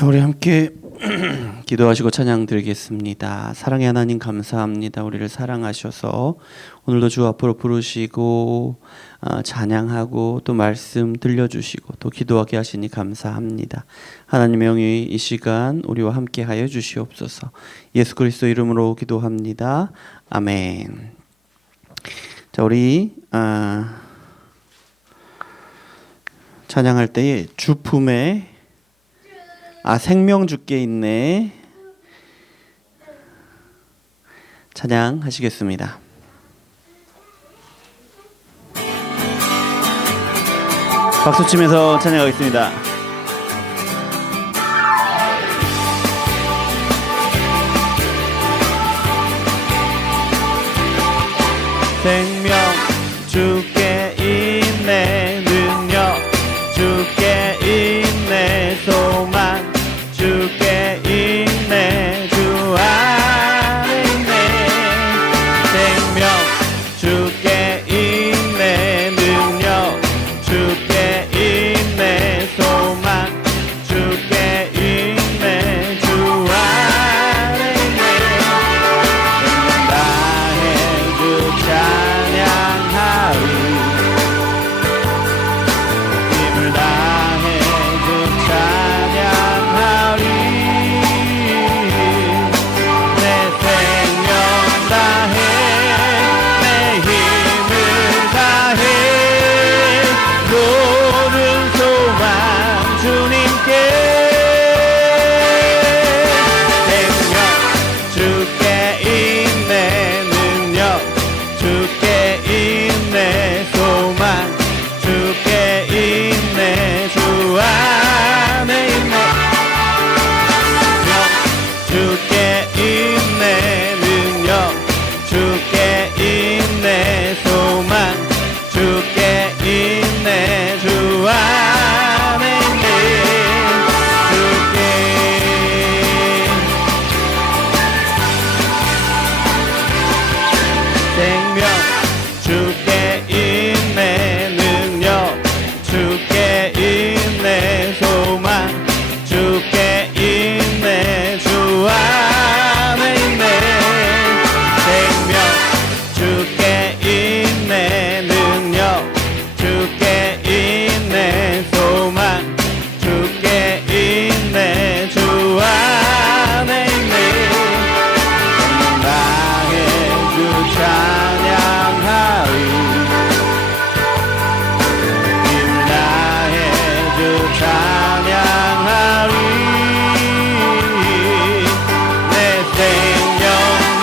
자, 우리 함께 기도하시고 찬양 드리겠습니다. 사랑의 하나님 감사합니다. 우리를 사랑하셔서 오늘도 주 앞으로 부르시고 찬양하고 또 말씀 들려주시고 또 기도하게 하시니 감사합니다. 하나님의 영이 이 시간 우리와 함께 하여 주시옵소서. 예수 그리스도 이름으로 기도합니다. 아멘. 자, 우리 찬양할 때에 주품에 생명 주께 있네 찬양하시겠습니다. 박수 치면서 찬양하겠습니다. 생명 주께 있네, 능력 주께 있네, 소망 주께 있네, 주 안에 있네. 생명 주께 있네, 능력 주께 있네, 소망 주께 있네, 주 안에 있네. 나의 주 찬양하리, 힘을 다해 주 찬양하리. 내 생명 다해 내 힘을 다해 모든 소망 주님께. 생명 주께 있네, 능력 주께 있네, 소망 주께 있네, 주 안에 있네. 주께 있네, 능력 주께 있네, 소망 주께 있네, 주 안에 있네. 주께 생명 주께 있네, 능력 주께 있네, 소망 주께 있네, 주 안에 있네. 생명 주께 있네, 능력 주께 있네, 소망 주께 있네, 주 안에 있네. 나의 주 찬양하리, 나의 주 찬양하리. 내 생명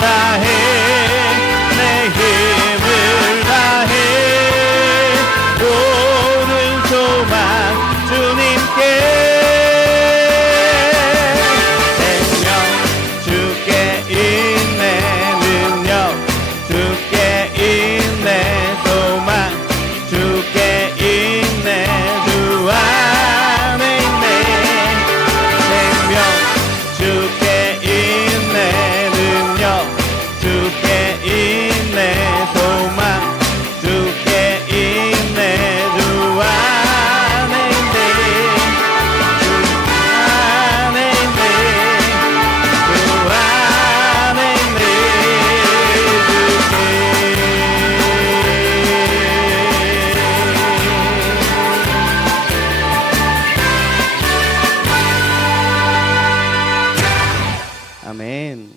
다해 내 힘을 다해 모든 소망 주님께. 생명 주께 있네, 능력 주께 있네, 소망 주께 있네, 주 안에 있네. 생명 주께 있네, 능력 주께 있네, 소망 주께 있네, 주 안에 있네. 주 안에 있네, 주 안에 있네. 아멘.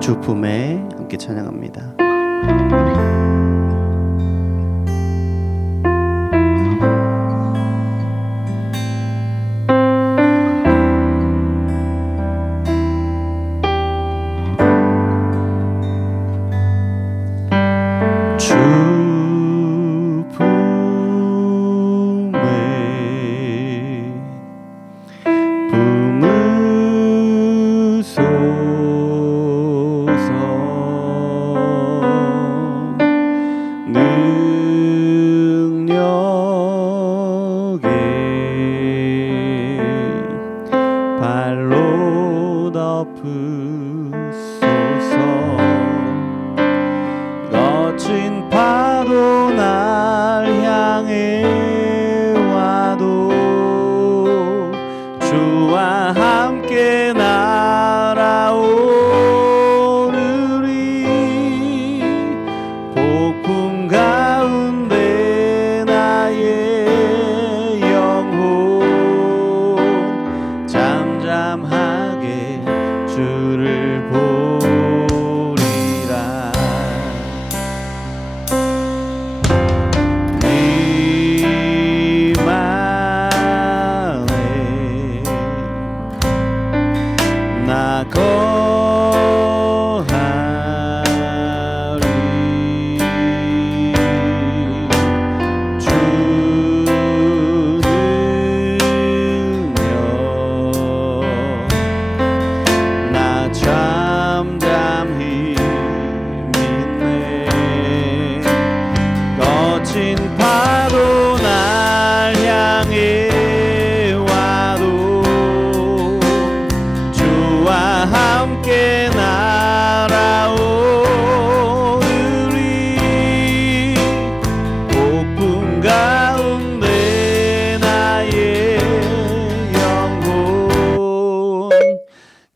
주품에 함께 찬양합니다. 주품에 품으소서.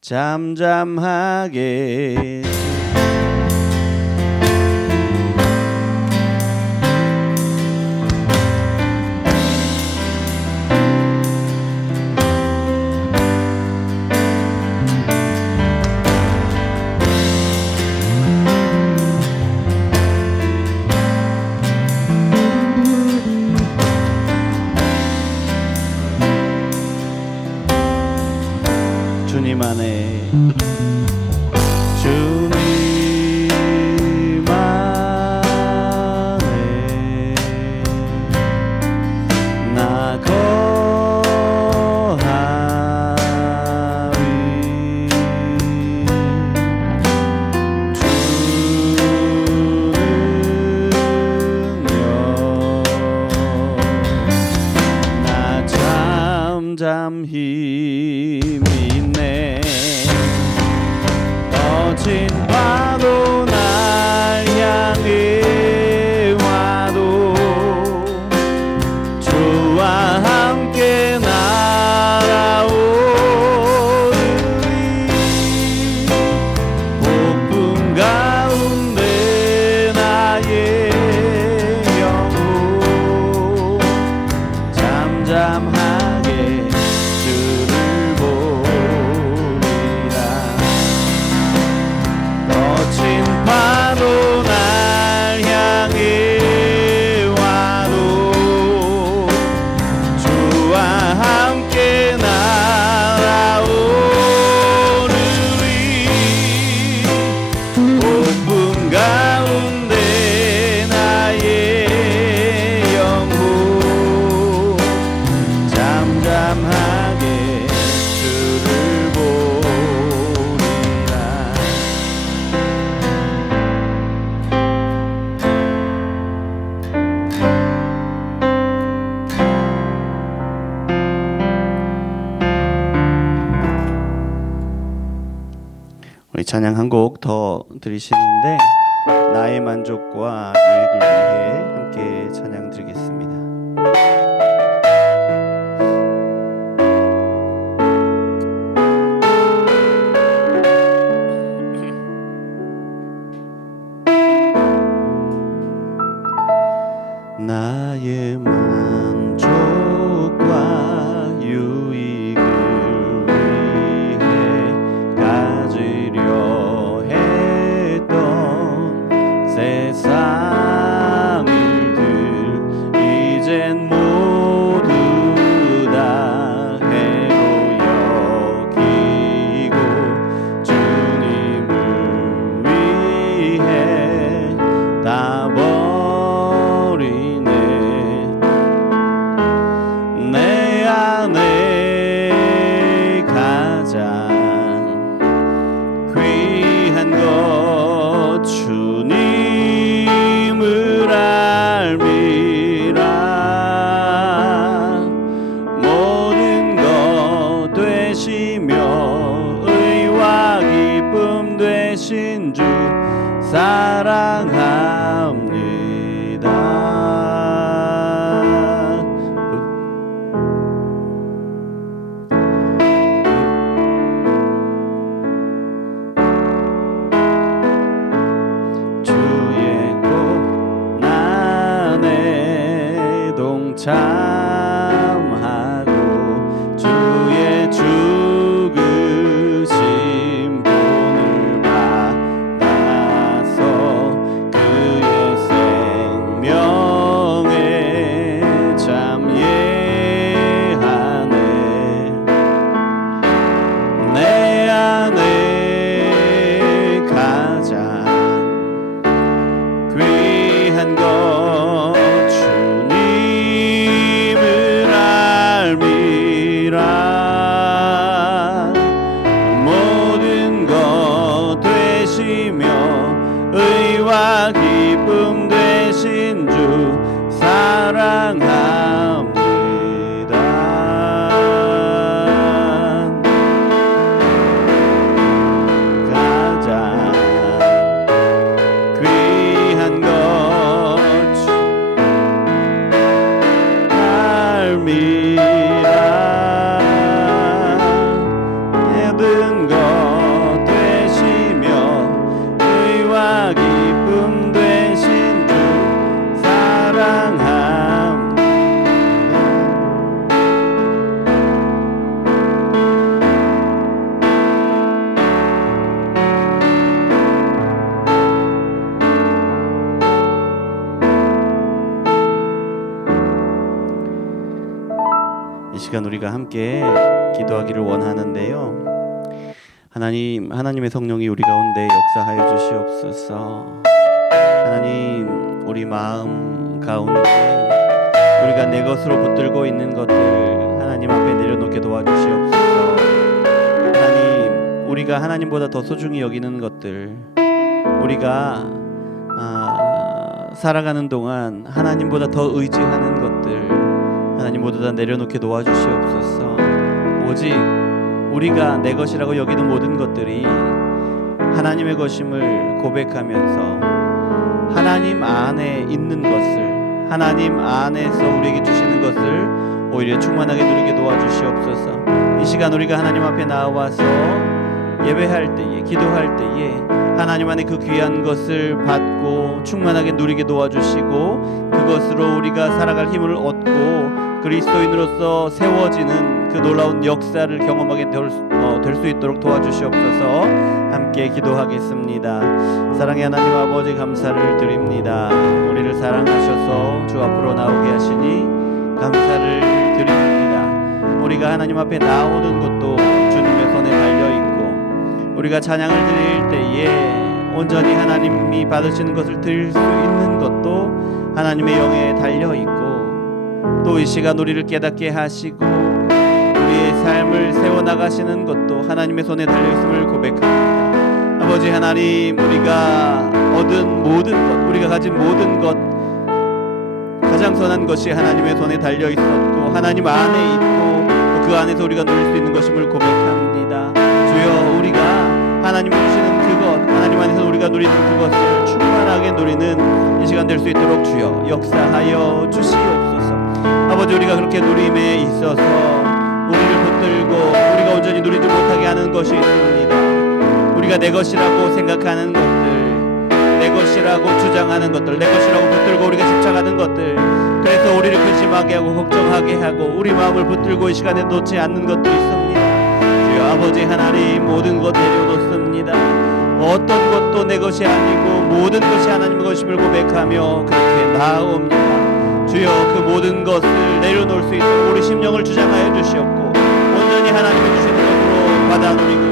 잠잠하게 주님 안에 나 거하리 주는요 나 잠잠히 거친 파도 날 향해 와도 주와 함께 날아오르리 폭풍 가운데 나의 영혼 잠잠하게 주를 거친 파도 날 향해 와도 주와 함께 날아오르리 폭풍 가운데 나의 영혼 잠잠하게 주를 보리라. 우리 찬양 한 곡 더 드리시는데 나의 만족과 유익을 위해 함께 찬양 드리겠습니다. 나의 만족과 유익을 위해 가지려 했던 세상을 이젠 모두 다 해로 여기고 주님을 위해 다 버리네. 내 안에 가장 귀한 것 주님을 알미라. 모든 것 되시며 의와 기쁨 되신 주 사랑합니다. 동참하고 주의 죽으심 본을 받아서 그의 생명에 참 예하네. 내 안에 가장 귀한 것 모든 것 되시며 의와 기쁨 되신 주 사랑합니다. 가장 귀한 것 알미라. 모든 것 이 시간 우리가 함께 기도하기를 원하는데요. 하나님의 성령이 우리 가운데 역사하여 주시옵소서. 하나님, 우리 마음 가운데 우리가 내 것으로 붙들고 있는 것들 하나님 앞에 내려놓게 도와주시옵소서. 하나님, 우리가 하나님보다 더 소중히 여기는 것들, 우리가 살아가는 동안 하나님보다 더 의지하는 것들 하나님 모두 다 내려놓게 도와주시옵소서. 오직 우리가 내 것이라고 여기는 모든 것들이 하나님의 것임을 고백하면서 하나님 안에 있는 것을, 하나님 안에서 우리에게 주시는 것을 오히려 충만하게 누리게 도와주시옵소서. 이 시간 우리가 하나님 앞에 나와서 예배할 때에, 기도할 때에 하나님 안에 그 귀한 것을 받고 충만하게 누리게 도와주시고 그것으로 우리가 살아갈 힘을 얻고 그리스도인으로서 세워지는 그 놀라운 역사를 경험하게 될 수 있도록 도와주시옵소서. 함께 기도하겠습니다. 사랑의 하나님 아버지, 감사를 드립니다. 우리를 사랑하셔서 주 앞으로 나오게 하시니 감사를 드립니다. 우리가 하나님 앞에 나오는 것도 주님의 손에 달려있고 우리가 찬양을 드릴 때에 온전히 하나님이 받으시는 것을 드릴 수 있는 것도 하나님의 영에 달려있고 또 이 시간 우리를 깨닫게 하시고 우리의 삶을 세워나가시는 것도 하나님의 손에 달려있음을 고백합니다. 아버지 하나님, 우리가 얻은 모든 것, 우리가 가진 모든 것, 가장 선한 것이 하나님의 손에 달려있었고 하나님 안에 있고 그 안에서 우리가 누릴 수 있는 것임을 고백합니다. 주여, 우리가 하나님이 주시는 그것, 하나님 안에서 우리가 누리는 그것을 충만하게 누리는 이 시간 될 수 있도록 주여 역사하여 주시옵소서. 아버지, 우리가 그렇게 누림에 있어서 우리를 붙들고 우리가 온전히 누리지 못하게 하는 것이 있습니다. 우리가 내 것이라고 생각하는 것들, 내 것이라고 주장하는 것들, 내 것이라고 붙들고 우리가 집착하는 것들, 그래서 우리를 근심하게 하고 걱정하게 하고 우리 마음을 붙들고 이 시간에 놓지 않는 것도 있습니다. 주여 아버지 하나님, 모든 것 내려놓습니다. 어떤 것도 내 것이 아니고 모든 것이 하나님의 것임을 고백하며 그렇게 나아옵니다. 주여, 그 모든 것을 내려놓을 수 있도록 우리 심령을 주장하여 주시옵고 온전히 하나님이 주시는 것으로 받아 누리고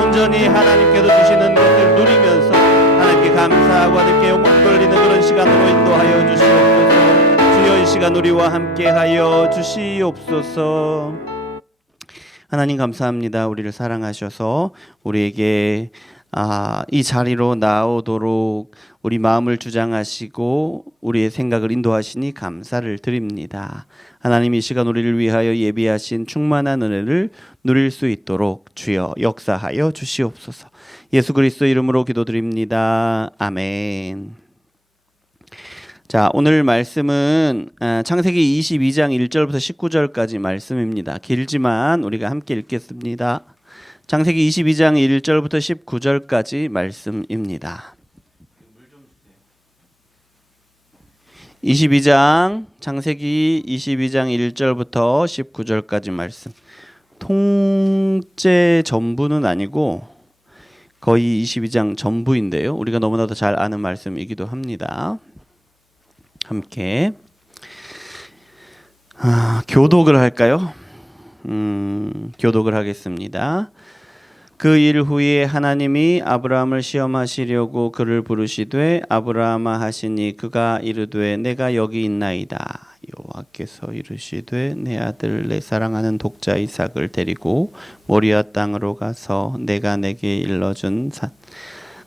온전히 하나님께서 주시는 것을 누리면서 하나님께 감사하고 하나님께 영광 돌리는 그런 시간으로 인도하여 주시옵소서. 주여, 이 시간 우리와 함께하여 주시옵소서. 하나님 감사합니다. 우리를 사랑하셔서 우리에게 이 자리로 나오도록 우리 마음을 주장하시고 우리의 생각을 인도하시니 감사를 드립니다. 하나님, 이 시간 우리를 위하여 예비하신 충만한 은혜를 누릴 수 있도록 주여 역사하여 주시옵소서. 예수 그리스도 이름으로 기도드립니다. 아멘. 자, 오늘 말씀은 창세기 22장 1절부터 19절까지 말씀입니다. 길지만 우리가 함께 읽겠습니다. 창세기 22장 1절부터 19절까지 말씀입니다. 창세기 22장 1절부터 19절까지 말씀. 통째 전부는 아니고 거의 22장 전부인데요. 우리가 너무나도 잘 아는 말씀이기도 합니다. 함께 교독을 할까요? 교독을 하겠습니다. 그 일 후에 하나님이 아브라함을 시험하시려고 그를 부르시되 아브라함아 하시니 그가 이르되 내가 여기 있나이다. 여호와께서 이르시되 내 아들 내 사랑하는 독자 이삭을 데리고 모리아 땅으로 가서 내가 내게 일러준 산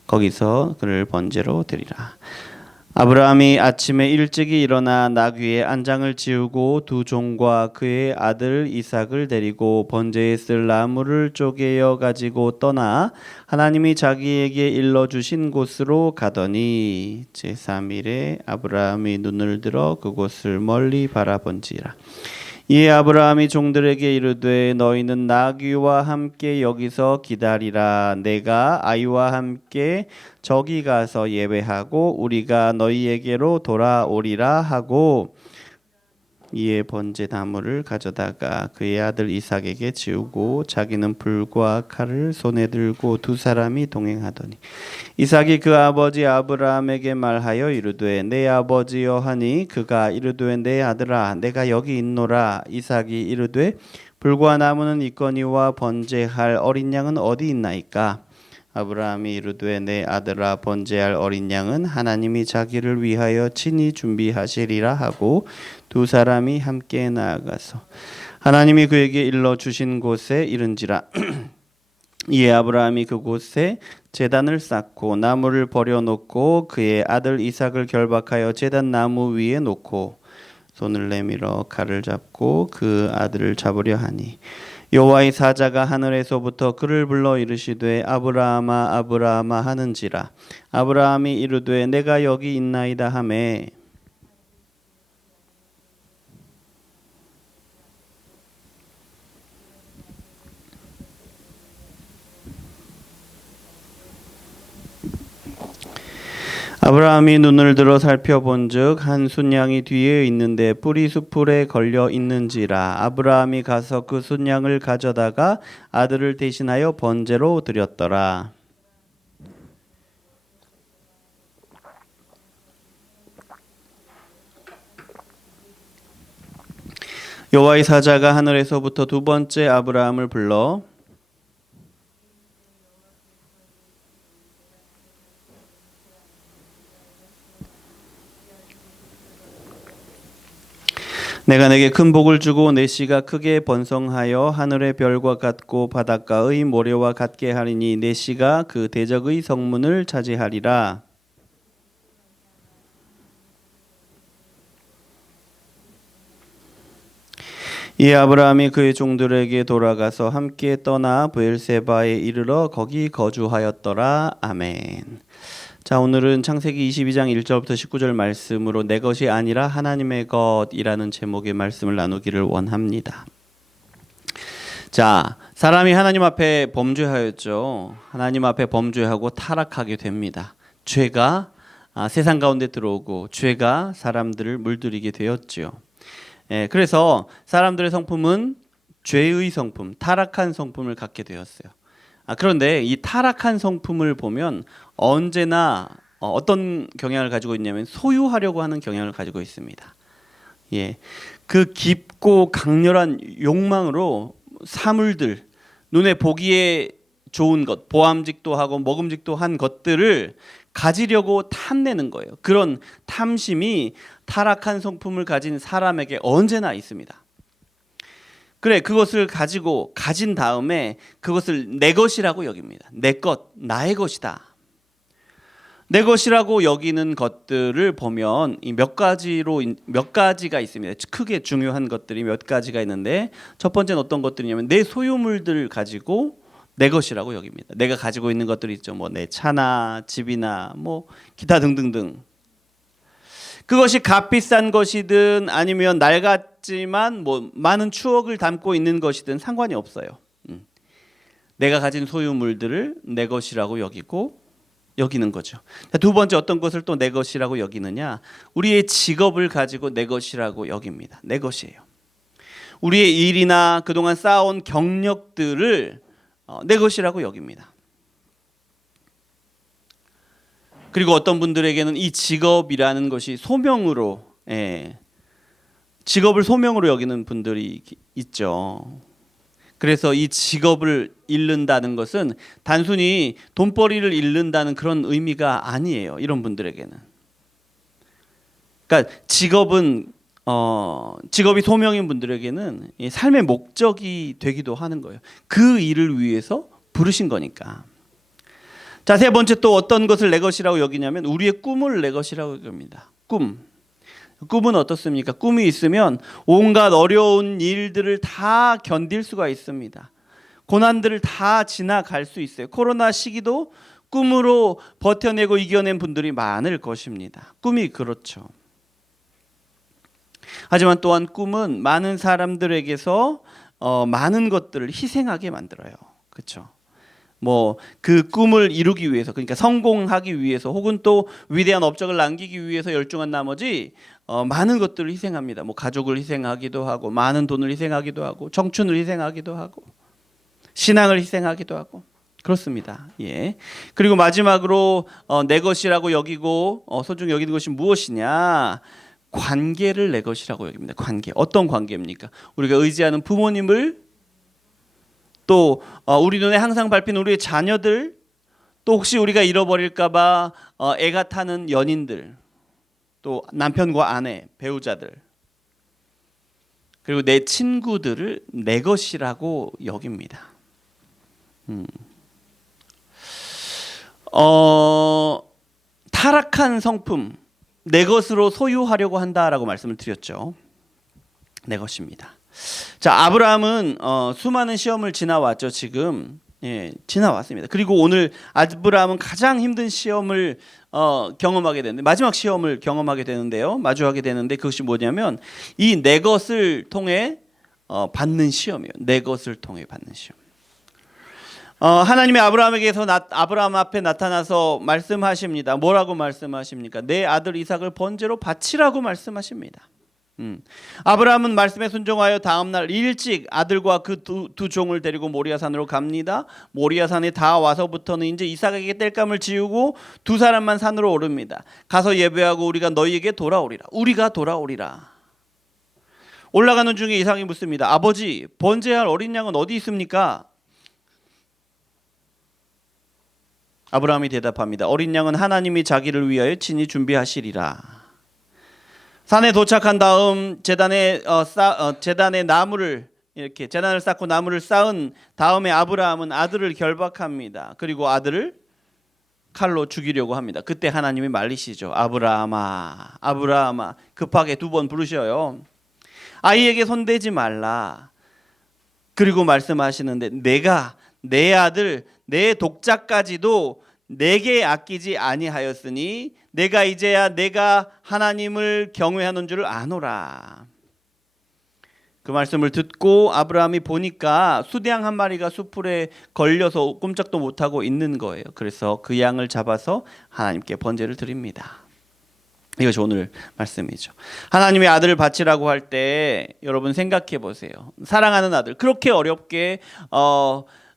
거기서 그를 번제로 드리라. 아브라함이 아침에 일찍이 일어나 나귀의 안장을 지우고 두 종과 그의 아들 이삭을 데리고 번제에 쓸 나무를 쪼개어 가지고 떠나 하나님이 자기에게 일러주신 곳으로 가더니 제3일에 아브라함이 눈을 들어 그곳을 멀리 바라본지라. 이에 아브라함이 종들에게 이르되 너희는 나귀와 함께 여기서 기다리라. 내가 아이와 함께 저기 가서 예배하고 우리가 너희에게로 돌아오리라 하고 이에 번제 나무를 가져다가 그의 아들 이삭에게 지우고 자기는 불과 칼을 손에 들고 두 사람이 동행하더니 이삭이 그 아버지 아브라함에게 말하여 이르되 내 아버지여 하니 그가 이르되 내 아들아 내가 여기 있노라. 이삭이 이르되 불과 나무는 있거니와 번제할 어린 양은 어디 있나이까? 아브라함이 이르되 내 아들아 번제할 어린 양은 하나님이 자기를 위하여 친히 준비하시리라 하고 두 사람이 함께 나아가서 하나님이 그에게 일러 주신 곳에 이른지라. 이에 아브라함이 그곳에 제단을 쌓고 나무를 버려놓고 그의 아들 이삭을 결박하여 제단 나무 위에 놓고 손을 내밀어 칼을 잡고 그 아들을 잡으려 하니 여호와의 사자가 하늘에서부터 그를 불러 이르시되 아브라함아 아브라함아 하는지라. 아브라함이 이르되 내가 여기 있나이다 하매 아브라함이 눈을 들어 살펴본즉 한 순양이 뒤에 있는데 뿔이 수풀에 걸려 있는지라. 아브라함이 가서 그 순양을 가져다가 아들을 대신하여 번제로 드렸더라. 여호와의 사자가 하늘에서부터 두 번째 아브라함을 불러 내가 내게 큰 복을 주고 내 씨가 크게 번성하여 하늘의 별과 같고 바닷가의 모래와 같게 하리니 내 씨가 그 대적의 성문을 차지하리라. 이 아브라함이 그의 종들에게 돌아가서 함께 떠나 브엘세바에 이르러 거기 거주하였더라. 아멘. 자, 오늘은 창세기 22장 1절부터 19절 말씀으로 내 것이 아니라 하나님의 것이라는 제목의 말씀을 나누기를 원합니다. 자, 사람이 하나님 앞에 범죄하였죠. 하나님 앞에 범죄하고 타락하게 됩니다. 죄가 세상 가운데 들어오고 죄가 사람들을 물들이게 되었죠. 그래서 사람들의 성품은 죄의 성품, 타락한 성품을 갖게 되었어요. 그런데 이 타락한 성품을 보면 언제나 어떤 경향을 가지고 있냐면 소유하려고 하는 경향을 가지고 있습니다. 그 깊고 강렬한 욕망으로 사물들, 눈에 보기에 좋은 것, 보암직도 하고 먹음직도 한 것들을 가지려고 탐내는 거예요. 그런 탐심이 타락한 성품을 가진 사람에게 언제나 있습니다. 그래, 그것을 가진 다음에 그것을 내 것이라고 여깁니다. 내 것, 나의 것이다. 내 것이라고 여기는 것들을 보면 몇 가지가 있습니다. 크게 중요한 것들이 몇 가지가 있는데 첫 번째는 어떤 것들이냐면 내 소유물들을 가지고 내 것이라고 여깁니다. 내가 가지고 있는 것들이 있죠. 뭐 내 차나 집이나 뭐 기타 등등등. 그것이 값비싼 것이든 아니면 낡았지만 뭐 많은 추억을 담고 있는 것이든 상관이 없어요. 내가 가진 소유물들을 내 것이라고 여기는 거죠. 두 번째 어떤 것을 또 내 것이라고 여기느냐? 우리의 직업을 가지고 내 것이라고 여깁니다. 내 것이에요. 우리의 일이나 그동안 쌓아온 경력들을 내 것이라고 여깁니다. 그리고 어떤 분들에게는 이 직업이라는 것이 소명으로, 직업을 소명으로 여기는 분들이 있죠. 그래서 이 직업을 잃는다는 것은 단순히 돈벌이를 잃는다는 그런 의미가 아니에요. 이런 분들에게는. 그러니까 직업이 소명인 분들에게는 삶의 목적이 되기도 하는 거예요. 그 일을 위해서 부르신 거니까. 자, 세 번째 또 어떤 것을 내 것이라고 여기냐면 우리의 꿈을 내 것이라고 여깁니다. 꿈은 어떻습니까? 꿈이 있으면 온갖 어려운 일들을 다 견딜 수가 있습니다. 고난들을 다 지나갈 수 있어요. 코로나 시기도 꿈으로 버텨내고 이겨낸 분들이 많을 것입니다. 꿈이 그렇죠. 하지만 또한 꿈은 많은 사람들에게서 많은 것들을 희생하게 만들어요. 그렇죠? 뭐 그 꿈을 이루기 위해서, 그러니까 성공하기 위해서, 혹은 또 위대한 업적을 남기기 위해서 열중한 나머지 많은 것들을 희생합니다. 뭐 가족을 희생하기도 하고, 많은 돈을 희생하기도 하고, 청춘을 희생하기도 하고, 신앙을 희생하기도 하고, 그렇습니다. 예. 그리고 마지막으로 내 것이라고 여기고 소중히 여기는 것이 무엇이냐? 관계를 내 것이라고 여깁니다. 관계. 어떤 관계입니까? 우리가 의지하는 부모님을, 또 우리 눈에 항상 밟힌 우리의 자녀들, 또 혹시 우리가 잃어버릴까봐 애가 타는 연인들, 또 남편과 아내, 배우자들, 그리고 내 친구들을 내 것이라고 여깁니다. 타락한 성품, 내 것으로 소유하려고 한다라고 말씀을 드렸죠. 내 것입니다. 자, 아브라함은 수많은 시험을 지나왔죠. 지금 지나왔습니다. 그리고 오늘 아브라함은 가장 힘든 시험을 경험하게 되는데, 마지막 시험을 경험하게 되는데요, 마주하게 되는데, 그것이 뭐냐면 이 내 것을 통해 받는 시험이에요. 내 것을 통해 받는 시험. 하나님이 아브라함에게서 아브라함 앞에 나타나서 말씀하십니다. 뭐라고 말씀하십니까? 내 아들 이삭을 번제로 바치라고 말씀하십니다. 아브라함은 말씀에 순종하여 다음날 일찍 아들과 그 두 종을 데리고 모리아산으로 갑니다. 모리아산에 다 와서부터는 이제 이삭에게 땔감을 지우고 두 사람만 산으로 오릅니다. 가서 예배하고 우리가 너희에게 돌아오리라. 우리가 돌아오리라. 올라가는 중에 이삭이 묻습니다. 아버지, 번제할 어린 양은 어디 있습니까? 아브라함이 대답합니다. 어린 양은 하나님이 자기를 위하여 친히 준비하시리라. 산에 도착한 다음 제단에 나무를, 이렇게 제단을 쌓고 나무를 쌓은 다음에 아브라함은 아들을 결박합니다. 그리고 아들을 칼로 죽이려고 합니다. 그때 하나님이 말리시죠. 아브라함아, 아브라함아. 급하게 2번 부르셔요. 아이에게 손대지 말라. 그리고 말씀하시는데, 내가 내 아들 내 독자까지도 내게 아끼지 아니하였으니 내가 이제야 내가 하나님을 경외하는 줄을 아노라. 그 말씀을 듣고 아브라함이 보니까 수양 한 마리가 숯불에 걸려서 꼼짝도 못하고 있는 거예요. 그래서 그 양을 잡아서 하나님께 번제를 드립니다. 이것이 오늘 말씀이죠. 하나님의 아들을 바치라고 할 때 여러분 생각해 보세요. 사랑하는 아들, 그렇게 어렵게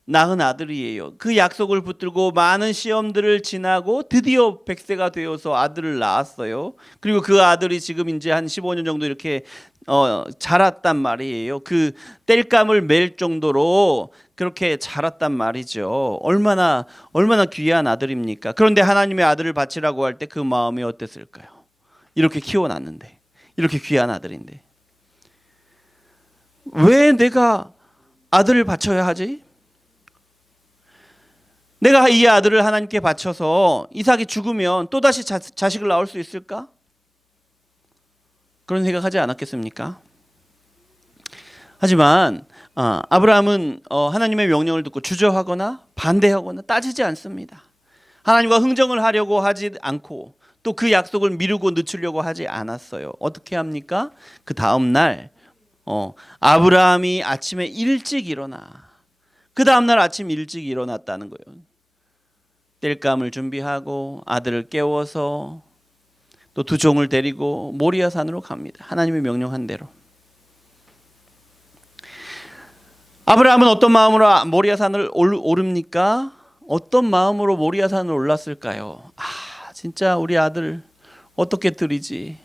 낳은 아들이에요. 그 약속을 붙들고 많은 시험들을 지나고 드디어 100세가 되어서 아들을 낳았어요. 그리고 그 아들이 지금 이제 한 15년 정도 이렇게 자랐단 말이에요. 그 땔감을 맬 정도로 그렇게 자랐단 말이죠. 얼마나 귀한 아들입니까? 그런데 하나님의 아들을 바치라고 할 때 그 마음이 어땠을까요? 이렇게 키워놨는데, 이렇게 귀한 아들인데 왜 내가 아들을 바쳐야 하지? 내가 이 아들을 하나님께 바쳐서 이삭이 죽으면 또다시 자식을 낳을 수 있을까? 그런 생각하지 않았겠습니까? 하지만 아브라함은 하나님의 명령을 듣고 주저하거나 반대하거나 따지지 않습니다. 하나님과 흥정을 하려고 하지 않고 또 그 약속을 미루고 늦추려고 하지 않았어요. 어떻게 합니까? 그 다음 날 아브라함이 아침에 일찍 일어나, 그 다음 날 아침 일찍 일어났다는 거예요. 땔감을 준비하고 아들을 깨워서 또 2 종을 데리고 모리아산으로 갑니다. 하나님이 명령한 대로. 아브라함은 어떤 마음으로 모리아산을 오릅니까? 어떤 마음으로 모리아산을 올랐을까요? 진짜 우리 아들 어떻게 드리지?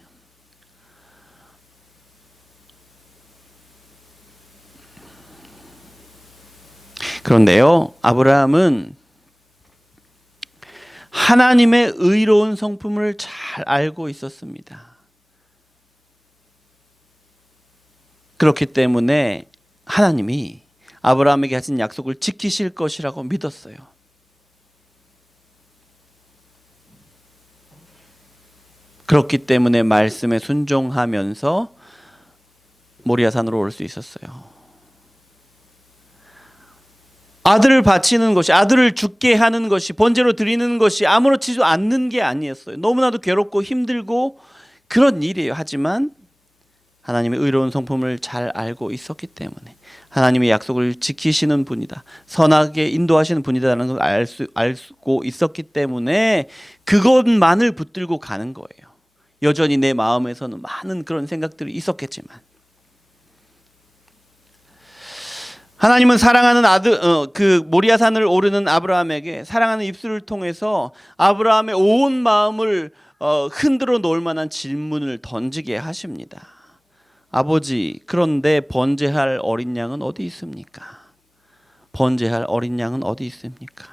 그런데요, 아브라함은 하나님의 의로운 성품을 잘 알고 있었습니다. 그렇기 때문에 하나님이 아브라함에게 하신 약속을 지키실 것이라고 믿었어요. 그렇기 때문에 말씀에 순종하면서 모리아산으로 올 수 있었어요. 아들을 바치는 것이, 아들을 죽게 하는 것이, 번제로 드리는 것이 아무렇지도 않는 게 아니었어요. 너무나도 괴롭고 힘들고 그런 일이에요. 하지만 하나님의 의로운 성품을 잘 알고 있었기 때문에 하나님의 약속을 지키시는 분이다, 선하게 인도하시는 분이다라는 걸 알고 있었기 때문에 그것만을 붙들고 가는 거예요. 여전히 내 마음에서는 많은 그런 생각들이 있었겠지만 하나님은 사랑하는 아들, 그 모리아산을 오르는 아브라함에게 사랑하는 입술을 통해서 아브라함의 온 마음을 흔들어 놓을 만한 질문을 던지게 하십니다. 아버지, 그런데 번제할 어린 양은 어디 있습니까? 번제할 어린 양은 어디 있습니까?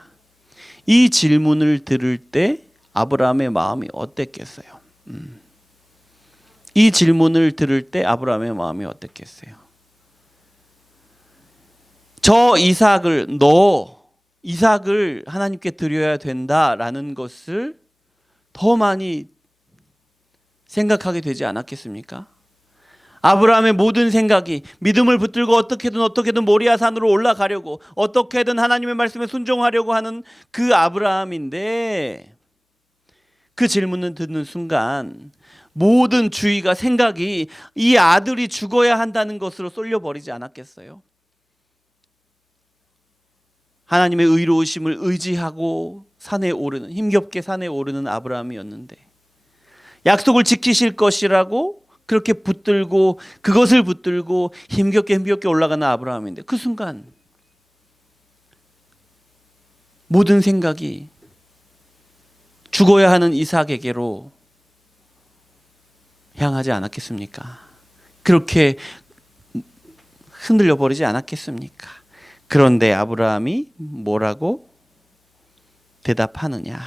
이 질문을 들을 때 아브라함의 마음이 어땠겠어요? 이 질문을 들을 때 아브라함의 마음이 어땠겠어요? 저 이삭을 하나님께 드려야 된다라는 것을 더 많이 생각하게 되지 않았겠습니까? 아브라함의 모든 생각이 믿음을 붙들고 어떻게든 모리아산으로 올라가려고, 어떻게든 하나님의 말씀에 순종하려고 하는 그 아브라함인데, 그 질문을 듣는 순간 모든 주의가, 생각이 이 아들이 죽어야 한다는 것으로 쏠려버리지 않았겠어요? 하나님의 의로우심을 의지하고 힘겹게 산에 오르는 아브라함이었는데, 약속을 지키실 것이라고 그렇게 그것을 붙들고 힘겹게 올라가는 아브라함인데, 그 순간 모든 생각이 죽어야 하는 이삭에게로 향하지 않았겠습니까? 그렇게 흔들려 버리지 않았겠습니까? 그런데 아브라함이 뭐라고 대답하느냐?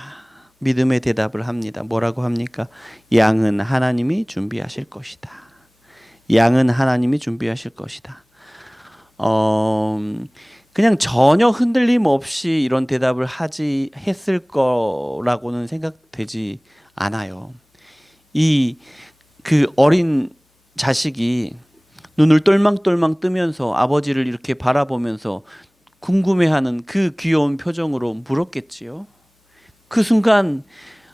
믿음의 대답을 합니다. 뭐라고 합니까? 양은 하나님이 준비하실 것이다. 양은 하나님이 준비하실 것이다. 그냥 전혀 흔들림 없이 이런 대답을 했을 거라고는 생각되지 않아요. 그 어린 자식이 눈을 똘망똘망 뜨면서 아버지를 이렇게 바라보면서 궁금해하는 그 귀여운 표정으로 물었겠지요. 그 순간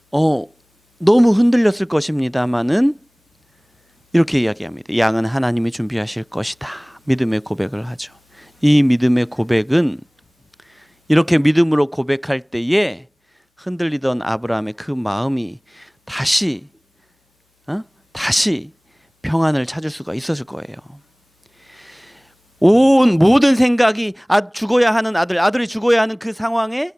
너무 흔들렸을 것입니다마는 이렇게 이야기합니다. 양은 하나님이 준비하실 것이다. 믿음의 고백을 하죠. 이 믿음의 고백은 이렇게 믿음으로 고백할 때에 흔들리던 아브라함의 그 마음이 다시 평안을 찾을 수가 있었을 거예요. 모든 생각이 죽어야 하는 아들이 죽어야 하는 그 상황에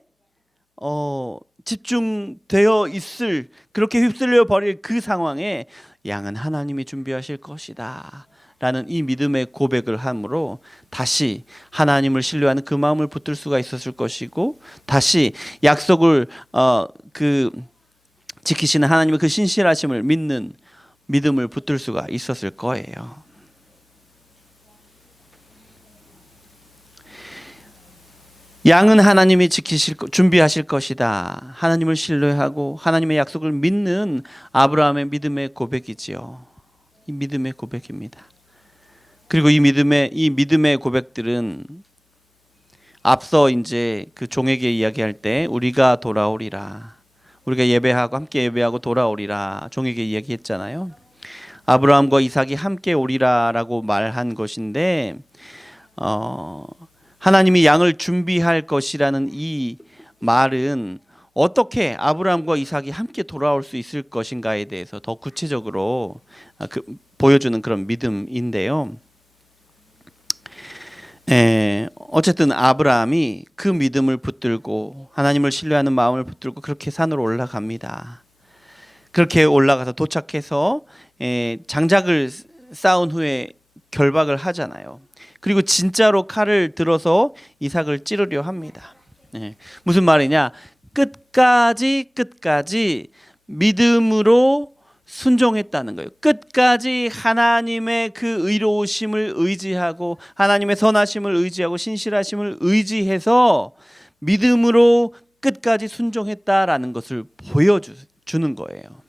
집중되어 있을, 그렇게 휩쓸려 버릴 그 상황에 양은 하나님이 준비하실 것이다 라는 이 믿음의 고백을 함으로 다시 하나님을 신뢰하는 그 마음을 붙들 수가 있었을 것이고, 다시 약속을 지키시는 하나님의 그 신실하심을 믿는 믿음을 붙들 수가 있었을 거예요. 양은 하나님이 준비하실 것이다. 하나님을 신뢰하고 하나님의 약속을 믿는 아브라함의 믿음의 고백이지요. 이 믿음의 고백입니다. 그리고 이 믿음의 고백들은 앞서 이제 그 종에게 이야기할 때 우리가 돌아오리라, 우리가 함께 예배하고 돌아오리라 종에게 이야기했잖아요. 아브라함과 이삭이 함께 오리라라고 말한 것인데, 하나님이 양을 준비할 것이라는 이 말은 어떻게 아브라함과 이삭이 함께 돌아올 수 있을 것인가에 대해서 더 구체적으로 보여주는 그런 믿음인데요. 어쨌든 아브라함이 그 믿음을 붙들고 하나님을 신뢰하는 마음을 붙들고 그렇게 산으로 올라갑니다. 그렇게 올라가서 도착해서 장작을 쌓은 후에 결박을 하잖아요. 그리고 진짜로 칼을 들어서 이삭을 찌르려 합니다. 무슨 말이냐? 끝까지 믿음으로 순종했다는 거예요. 끝까지 하나님의 그 의로우심을 의지하고 하나님의 선하심을 의지하고 신실하심을 의지해서 믿음으로 끝까지 순종했다라는 것을 보여주는 거예요.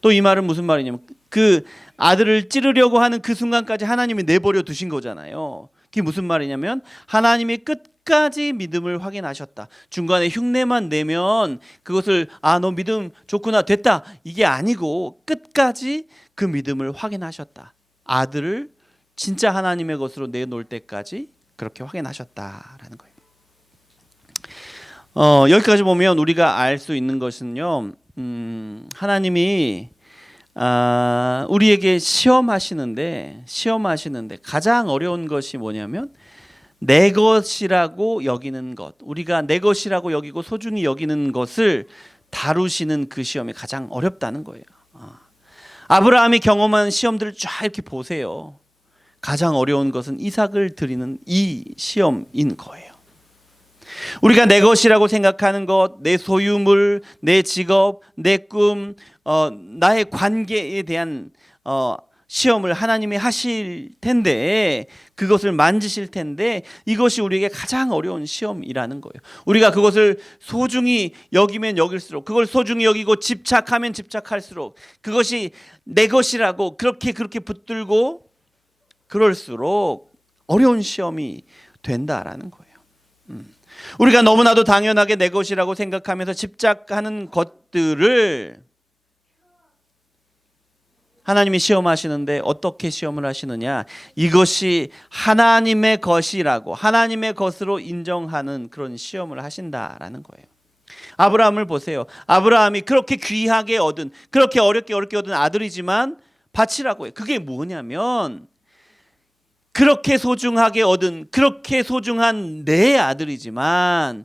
또 이 말은 무슨 말이냐면, 그 아들을 찌르려고 하는 그 순간까지 하나님이 내버려 두신 거잖아요. 그게 무슨 말이냐면 하나님이 끝까지 믿음을 확인하셨다. 중간에 흉내만 내면 그것을 너 믿음 좋구나 됐다 이게 아니고, 끝까지 그 믿음을 확인하셨다. 아들을 진짜 하나님의 것으로 내놓을 때까지 그렇게 확인하셨다라는 거예요. 여기까지 보면 우리가 알 수 있는 것은요, 하나님이 우리에게 시험하시는데 가장 어려운 것이 뭐냐면 내 것이라고 여기는 것, 우리가 내 것이라고 여기고 소중히 여기는 것을 다루시는 그 시험이 가장 어렵다는 거예요. 아브라함이 경험한 시험들을 쫙 이렇게 보세요. 가장 어려운 것은 이삭을 드리는 이 시험인 거예요. 우리가 내 것이라고 생각하는 것, 내 소유물, 내 직업, 내 꿈, 나의 관계에 대한 시험을 하나님이 하실 텐데, 그것을 만지실 텐데, 이것이 우리에게 가장 어려운 시험이라는 거예요. 우리가 그것을 소중히 여기면 여길수록, 그걸 소중히 여기고 집착하면 집착할수록, 그것이 내 것이라고 그렇게 붙들고 그럴수록 어려운 시험이 된다라는 거예요. 우리가 너무나도 당연하게 내 것이라고 생각하면서 집착하는 것들을 하나님이 시험하시는데 어떻게 시험을 하시느냐? 이것이 하나님의 것이라고, 하나님의 것으로 인정하는 그런 시험을 하신다라는 거예요. 아브라함을 보세요. 아브라함이 그렇게 귀하게 얻은, 그렇게 어렵게 얻은 아들이지만 바치라고 해요. 그게 뭐냐면 그렇게 소중하게 얻은, 그렇게 소중한 내 아들이지만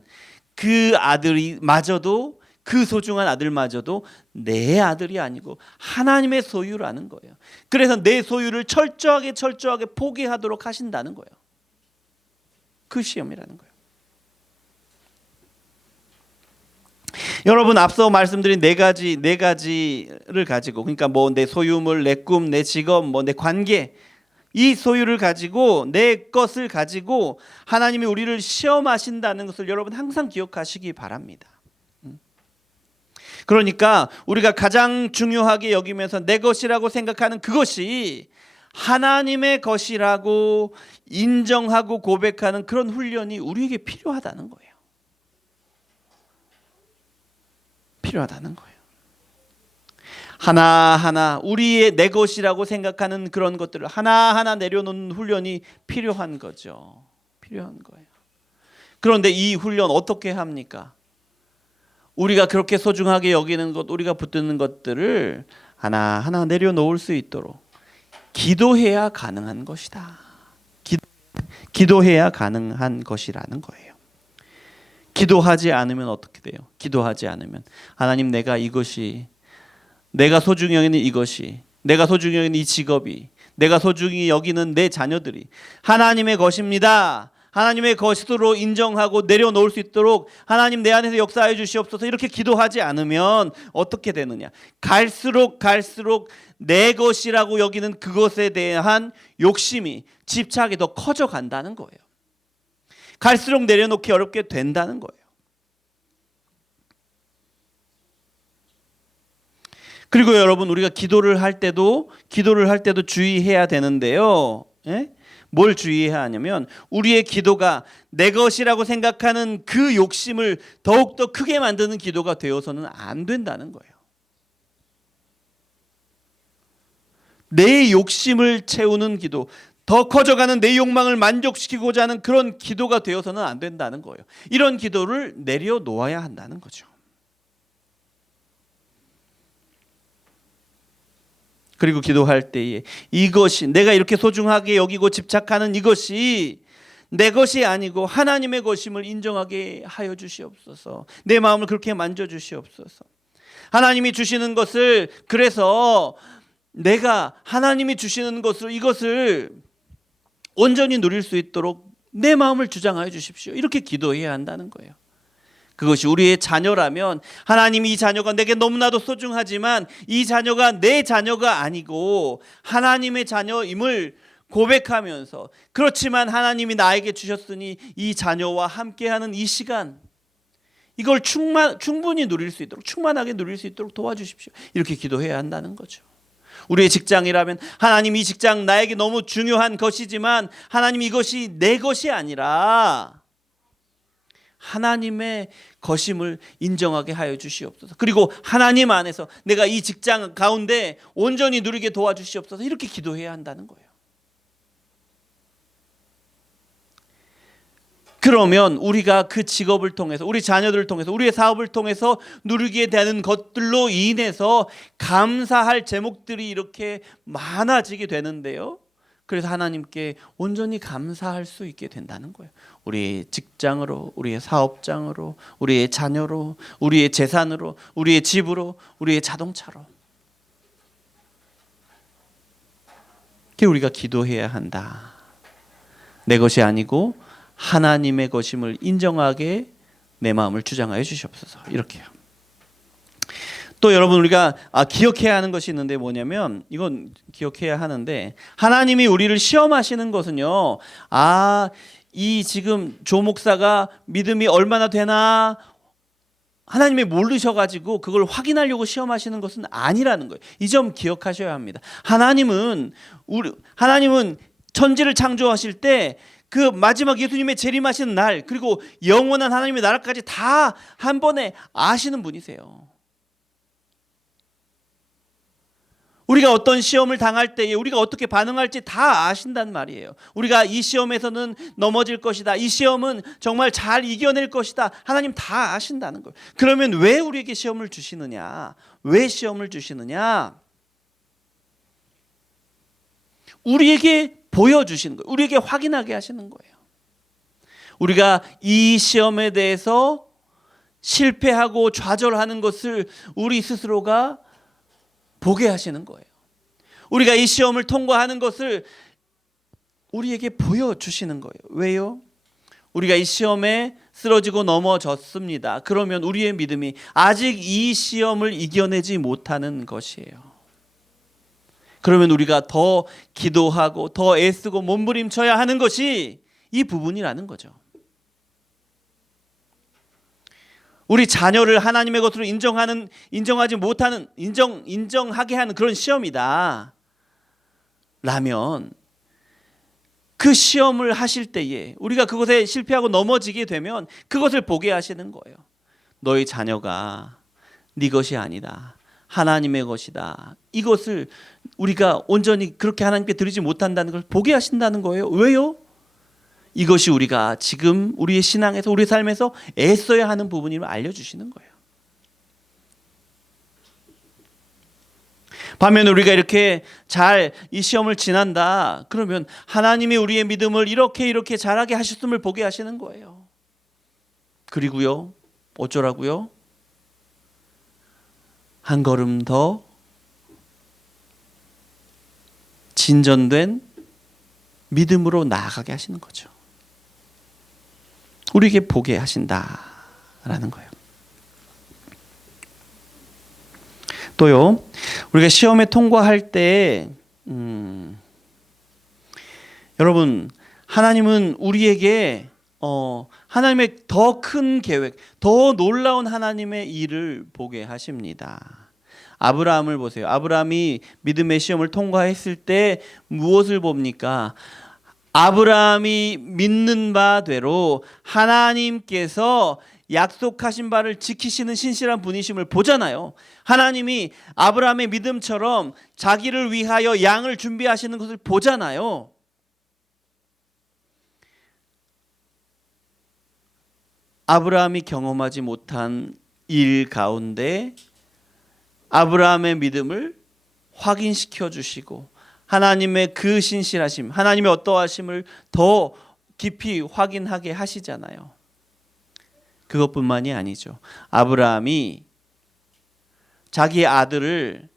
그 아들이 마저도, 그 소중한 아들마저도 내 아들이 아니고 하나님의 소유라는 거예요. 그래서 내 소유를 철저하게 포기하도록 하신다는 거예요. 그 시험이라는 거예요. 여러분, 앞서 말씀드린 네 가지를 가지고, 그러니까 뭐 내 소유물, 내 꿈, 내 직업, 뭐 내 관계, 이 소유를 가지고, 내 것을 가지고 하나님이 우리를 시험하신다는 것을 여러분 항상 기억하시기 바랍니다. 그러니까 우리가 가장 중요하게 여기면서 내 것이라고 생각하는 그것이 하나님의 것이라고 인정하고 고백하는 그런 훈련이 우리에게 필요하다는 거예요. 필요하다는 거예요. 하나하나 우리의 내 것이라고 생각하는 그런 것들을 하나하나 내려놓는 훈련이 필요한 거죠. 필요한 거예요. 그런데 이 훈련 어떻게 합니까? 우리가 그렇게 소중하게 여기는 것, 우리가 붙드는 것들을 하나하나 내려놓을 수 있도록 기도해야 가능한 것이다. 기도해야 가능한 것이라는 거예요. 기도하지 않으면 어떻게 돼요? 기도하지 않으면 하나님, 내가 소중히 여기는 이것이, 내가 소중히 여기는 이 직업이, 내가 소중히 여기는 내 자녀들이 하나님의 것입니다. 하나님의 것으로 인정하고 내려놓을 수 있도록 하나님 내 안에서 역사해 주시옵소서. 이렇게 기도하지 않으면 어떻게 되느냐? 갈수록 내 것이라고 여기는 그것에 대한 욕심이, 집착이 더 커져 간다는 거예요. 갈수록 내려놓기 어렵게 된다는 거예요. 그리고 여러분, 우리가 기도를 할 때도 주의해야 되는데요. 예? 뭘 주의해야 하냐면 우리의 기도가 내 것이라고 생각하는 그 욕심을 더욱더 크게 만드는 기도가 되어서는 안 된다는 거예요. 내 욕심을 채우는 기도, 더 커져가는 내 욕망을 만족시키고자 하는 그런 기도가 되어서는 안 된다는 거예요. 이런 기도를 내려놓아야 한다는 거죠. 그리고 기도할 때에 이것이, 내가 이렇게 소중하게 여기고 집착하는 이것이 내 것이 아니고 하나님의 것임을 인정하게 하여 주시옵소서. 내 마음을 그렇게 만져 주시옵소서. 하나님이 주시는 것을, 그래서 내가 하나님이 주시는 것을, 이것을 온전히 누릴 수 있도록 내 마음을 주장하여 주십시오. 이렇게 기도해야 한다는 거예요. 그것이 우리의 자녀라면 하나님이 이 자녀가 내게 너무나도 소중하지만 이 자녀가 내 자녀가 아니고 하나님의 자녀임을 고백하면서, 그렇지만 하나님이 나에게 주셨으니 이 자녀와 함께하는 이 시간, 이걸 충분히 누릴 수 있도록, 충만하게 누릴 수 있도록 도와주십시오. 이렇게 기도해야 한다는 거죠. 우리의 직장이라면 하나님, 이 직장 나에게 너무 중요한 것이지만 하나님, 이것이 내 것이 아니라 하나님의 것임을 인정하게 하여 주시옵소서. 그리고 하나님 안에서 내가 이 직장 가운데 온전히 누리게 도와주시옵소서. 이렇게 기도해야 한다는 거예요. 그러면 우리가 그 직업을 통해서, 우리 자녀들을 통해서, 우리의 사업을 통해서 누리게 되는 것들로 인해서 감사할 제목들이 이렇게 많아지게 되는데요. 그래서 하나님께 온전히 감사할 수 있게 된다는 거예요. 우리의 직장으로, 우리의 사업장으로, 우리의 자녀로, 우리의 재산으로, 우리의 집으로, 우리의 자동차로. 그게 우리가 기도해야 한다. 내 것이 아니고 하나님의 것임을 인정하게 내 마음을 주장하여 주시옵소서. 이렇게요. 또 여러분 우리가 기억해야 하는 것이 있는데 뭐냐면, 이건 기억해야 하는데, 하나님이 우리를 시험하시는 것은요, 이 지금 조 목사가 믿음이 얼마나 되나 하나님이 모르셔가지고 그걸 확인하려고 시험하시는 것은 아니라는 거예요. 이 점 기억하셔야 합니다. 하나님은 천지를 창조하실 때 그 마지막 예수님의 재림하시는 날, 그리고 영원한 하나님의 나라까지 다 한 번에 아시는 분이세요. 우리가 어떤 시험을 당할 때에 우리가 어떻게 반응할지 다 아신단 말이에요. 우리가 이 시험에서는 넘어질 것이다, 이 시험은 정말 잘 이겨낼 것이다, 하나님 다 아신다는 거예요. 그러면 왜 우리에게 시험을 주시느냐? 왜 시험을 주시느냐? 우리에게 보여주시는 거예요. 우리에게 확인하게 하시는 거예요. 우리가 이 시험에 대해서 실패하고 좌절하는 것을 우리 스스로가 보게 하시는 거예요. 우리가 이 시험을 통과하는 것을 우리에게 보여주시는 거예요. 왜요? 우리가 이 시험에 쓰러지고 넘어졌습니다. 그러면 우리의 믿음이 아직 이 시험을 이겨내지 못하는 것이에요. 그러면 우리가 더 기도하고 더 애쓰고 몸부림쳐야 하는 것이 이 부분이라는 거죠. 우리 자녀를 하나님의 것으로 인정하지 못하는, 인정하게 하는 그런 시험이다 라면, 그 시험을 하실 때에 우리가 그것에 실패하고 넘어지게 되면 그것을 보게 하시는 거예요. 너희 자녀가 네 것이 아니다, 하나님의 것이다. 이것을 우리가 온전히 그렇게 하나님께 드리지 못한다는 걸 보게 하신다는 거예요. 왜요? 이것이 우리가 지금 우리의 신앙에서, 우리 삶에서 애써야 하는 부분임을 알려주시는 거예요. 반면에 우리가 이렇게 잘 이 시험을 지난다 그러면 하나님이 우리의 믿음을 이렇게 잘하게 하셨음을 보게 하시는 거예요. 그리고요, 어쩌라고요? 한 걸음 더 진전된 믿음으로 나아가게 하시는 거죠. 우리에게 보게 하신다라는 거예요. 또요, 우리가 시험에 통과할 때 여러분, 하나님은 우리에게 하나님의 더 큰 계획, 더 놀라운 하나님의 일을 보게 하십니다. 아브라함을 보세요. 아브라함이 믿음의 시험을 통과했을 때 무엇을 봅니까? 아브라함이 믿는 바대로 하나님께서 약속하신 바를 지키시는 신실한 분이심을 보잖아요. 하나님이 아브라함의 믿음처럼 자기를 위하여 양을 준비하시는 것을 보잖아요. 아브라함이 경험하지 못한 일 가운데 아브라함의 믿음을 확인시켜 주시고 하나님의 그 신실하심, 하나님의 어떠하심을 더 깊이 확인하게 하시잖아요. 그것뿐만이 아니죠. 아브라함이 자기 아들을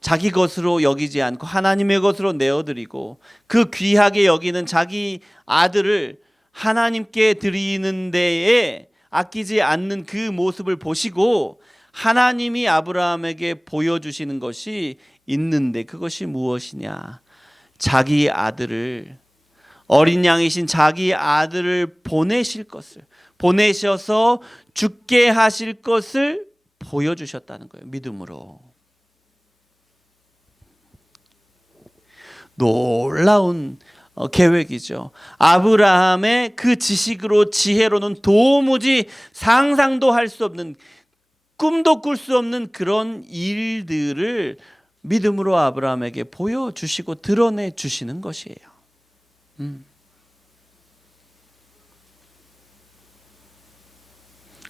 자기 것으로 여기지 않고 하나님의 것으로 내어드리고 그 귀하게 여기는 자기 아들을 하나님께 드리는 데에 아끼지 않는 그 모습을 보시고 하나님이 아브라함에게 보여주시는 것이 있는데, 그것이 무엇이냐? 자기 아들을, 어린 양이신 자기 아들을 보내셔서 죽게 하실 것을 보여주셨다는 거예요. 믿음으로. 놀라운 계획이죠. 아브라함의 그 지식으로 지혜로는 도무지 상상도 할 수 없는, 꿈도 꿀 수 없는 그런 일들을 믿음으로 아브라함에게 보여주시고 드러내 주시는 것이에요.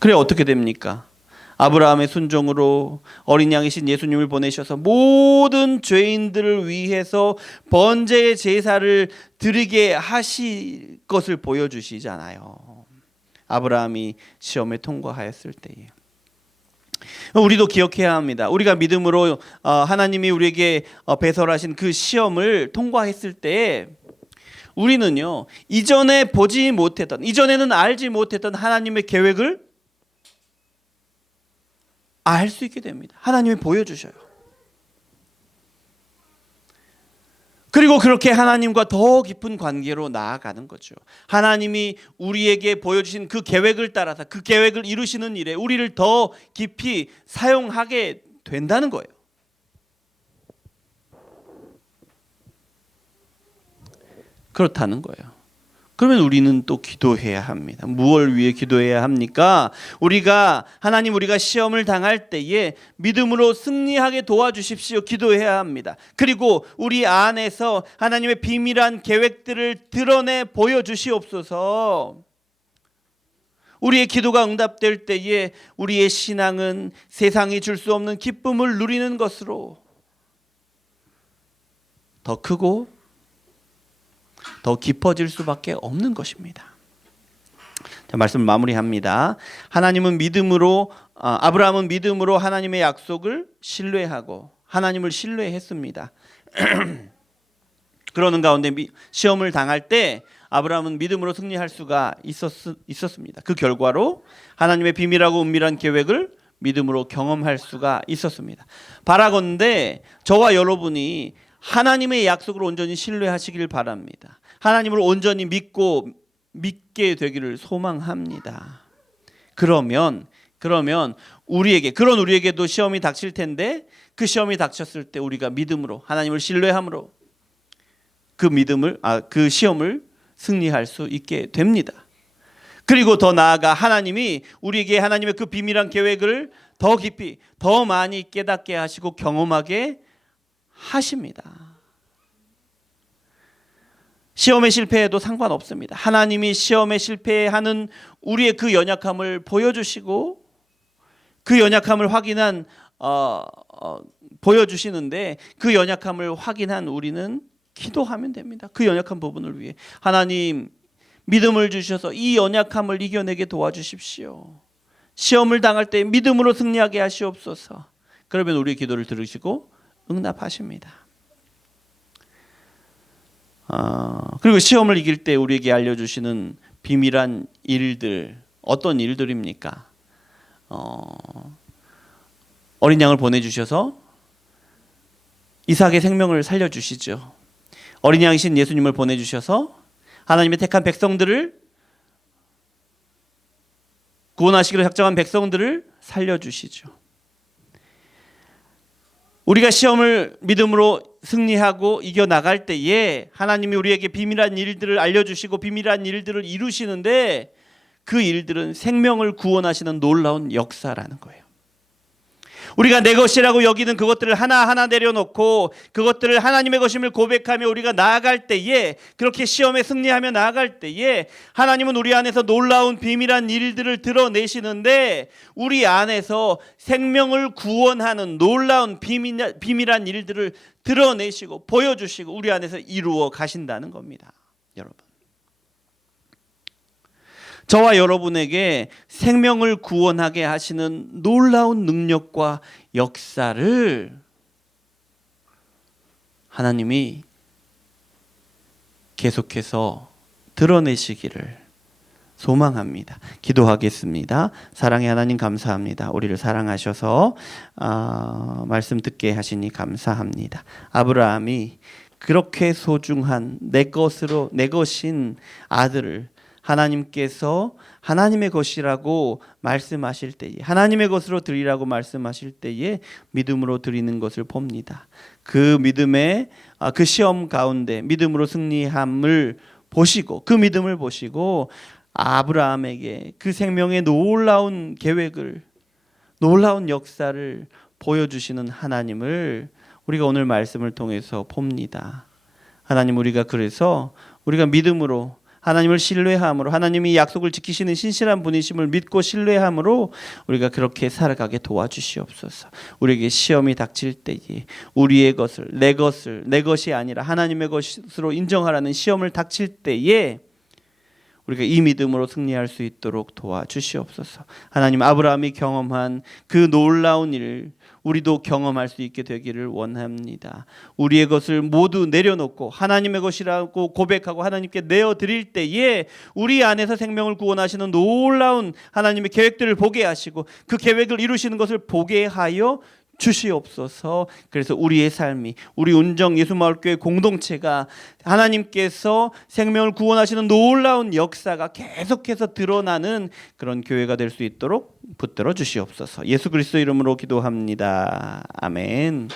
그래 어떻게 됩니까? 아브라함의 순종으로 어린 양이신 예수님을 보내셔서 모든 죄인들을 위해서 번제의 제사를 드리게 하실 것을 보여주시잖아요. 아브라함이 시험에 통과하였을 때에. 우리도 기억해야 합니다. 우리가 믿음으로 하나님이 우리에게 배설하신 그 시험을 통과했을 때 우리는요, 이전에 보지 못했던, 이전에는 알지 못했던 하나님의 계획을 알 수 있게 됩니다. 하나님이 보여주셔요. 그리고 그렇게 하나님과 더 깊은 관계로 나아가는 거죠. 하나님이 우리에게 보여주신 그 계획을 따라서 그 계획을 이루시는 일에 우리를 더 깊이 사용하게 된다는 거예요. 그렇다는 거예요. 그러면 우리는 또 기도해야 합니다. 무엇을 위해 기도해야 합니까? 우리가 시험을 당할 때에 믿음으로 승리하게 도와주십시오. 기도해야 합니다. 그리고 우리 안에서 하나님의 비밀한 계획들을 드러내 보여주시옵소서. 우리의 기도가 응답될 때에 우리의 신앙은 세상이 줄 수 없는 기쁨을 누리는 것으로 더 크고 더 깊어질 수밖에 없는 것입니다. 자, 말씀을 마무리합니다. 아브라함은 믿음으로 하나님의 약속을 신뢰하고 하나님을 신뢰했습니다. 그러는 가운데 시험을 당할 때 아브라함은 믿음으로 승리할 수가 있었습니다. 그 결과로 하나님의 비밀하고 은밀한 계획을 믿음으로 경험할 수가 있었습니다. 바라건대 저와 여러분이 하나님의 약속을 온전히 신뢰하시길 바랍니다. 하나님을 온전히 믿게 되기를 소망합니다. 그러면 우리에게도 시험이 닥칠 텐데 그 시험이 닥쳤을 때 우리가 믿음으로 하나님을 신뢰함으로 그 시험을 승리할 수 있게 됩니다. 그리고 더 나아가 하나님이 우리에게 하나님의 그 비밀한 계획을 더 깊이 더 많이 깨닫게 하시고 경험하게 하십니다. 시험에 실패해도 상관없습니다. 하나님이 시험에 실패하는 우리의 그 연약함을 보여주시고 그 연약함을 보여주시는데 그 연약함을 확인한 우리는 기도하면 됩니다. 그 연약한 부분을 위해 하나님 믿음을 주셔서 이 연약함을 이겨내게 도와주십시오. 시험을 당할 때 믿음으로 승리하게 하시옵소서. 그러면 우리의 기도를 들으시고 응답하십니다. 그리고 시험을 이길 때 우리에게 알려주시는 비밀한 일들, 어떤 일들입니까? 어린 양을 보내주셔서 이삭의 생명을 살려주시죠. 어린 양이신 예수님을 보내주셔서 하나님의 택한 백성들을, 구원하시기로 작정한 백성들을 살려주시죠. 우리가 시험을 믿음으로 승리하고 이겨나갈 때에 하나님이 우리에게 비밀한 일들을 알려주시고 비밀한 일들을 이루시는데 그 일들은 생명을 구원하시는 놀라운 역사라는 거예요. 우리가 내 것이라고 여기는 그것들을 하나하나 내려놓고 그것들을 하나님의 것임을 고백하며 우리가 나아갈 때에, 그렇게 시험에 승리하며 나아갈 때에 하나님은 우리 안에서 놀라운 비밀한 일들을 드러내시는데 우리 안에서 생명을 구원하는 놀라운 비밀한 일들을 드러내시고 보여주시고 우리 안에서 이루어 가신다는 겁니다. 여러분, 저와 여러분에게 생명을 구원하게 하시는 놀라운 능력과 역사를 하나님이 계속해서 드러내시기를 소망합니다. 기도하겠습니다. 사랑의 하나님 감사합니다. 우리를 사랑하셔서 말씀 듣게 하시니 감사합니다. 아브라함이 그렇게 소중한 내 것인 아들을 하나님께서 하나님의 것이라고 말씀하실 때에, 하나님의 것으로 드리라고 말씀하실 때에 믿음으로 드리는 것을 봅니다. 그 믿음의 그 시험 가운데 믿음으로 승리함을 보시고 그 믿음을 보시고 아브라함에게 그 생명의 놀라운 계획을 놀라운 역사를 보여주시는 하나님을 우리가 오늘 말씀을 통해서 봅니다. 하나님 그래서 우리가 믿음으로 하나님을 신뢰함으로 하나님이 약속을 지키시는 신실한 분이심을 믿고 신뢰함으로 우리가 그렇게 살아가게 도와주시옵소서. 우리에게 시험이 닥칠 때에 우리의 것을 내 것이 아니라 하나님의 것으로 인정하라는 시험을 닥칠 때에 우리가 이 믿음으로 승리할 수 있도록 도와주시옵소서. 하나님 아브라함이 경험한 그 놀라운 일 우리도 경험할 수 있게 되기를 원합니다. 우리의 것을 모두 내려놓고 하나님의 것이라고 고백하고 하나님께 내어드릴 때에 우리 안에서 생명을 구원하시는 놀라운 하나님의 계획들을 보게 하시고 그 계획을 이루시는 것을 보게 하여 주시옵소서. 그래서 우리의 삶이 우리 운정 예수마을교회 공동체가 하나님께서 생명을 구원하시는 놀라운 역사가 계속해서 드러나는 그런 교회가 될 수 있도록 붙들어 주시옵소서. 예수 그리스도 이름으로 기도합니다. 아멘.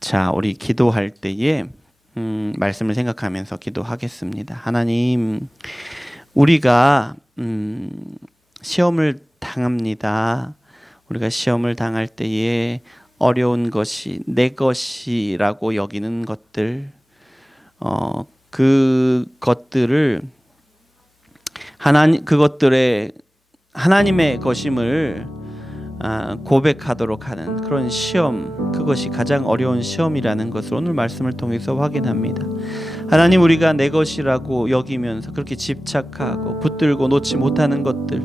자, 우리 기도할 때에 말씀을 생각하면서 기도하겠습니다. 하나님, 우리가 시험을 당합니다. 우리가 시험을 당할 때에 어려운 것이 내 것이라고 여기는 것들, 그것들을 그것들의 하나님의 것임을 고백하도록 하는 그런 시험, 그것이 가장 어려운 시험이라는 것을 오늘 말씀을 통해서 확인합니다. 하나님, 우리가 내 것이라고 여기면서 그렇게 집착하고 붙들고 놓지 못하는 것들,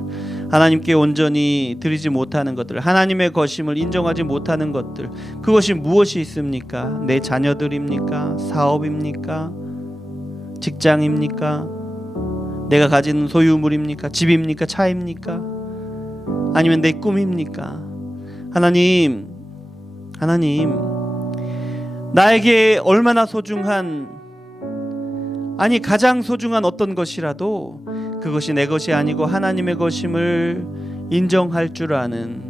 하나님께 온전히 드리지 못하는 것들, 하나님의 것임을 인정하지 못하는 것들, 그것이 무엇이 있습니까? 내 자녀들입니까? 사업입니까? 직장입니까? 내가 가진 소유물입니까? 집입니까? 차입니까? 아니면 내 꿈입니까? 하나님, 나에게 얼마나 소중한, 가장 소중한 어떤 것이라도 그것이 내 것이 아니고 하나님의 것임을 인정할 줄 아는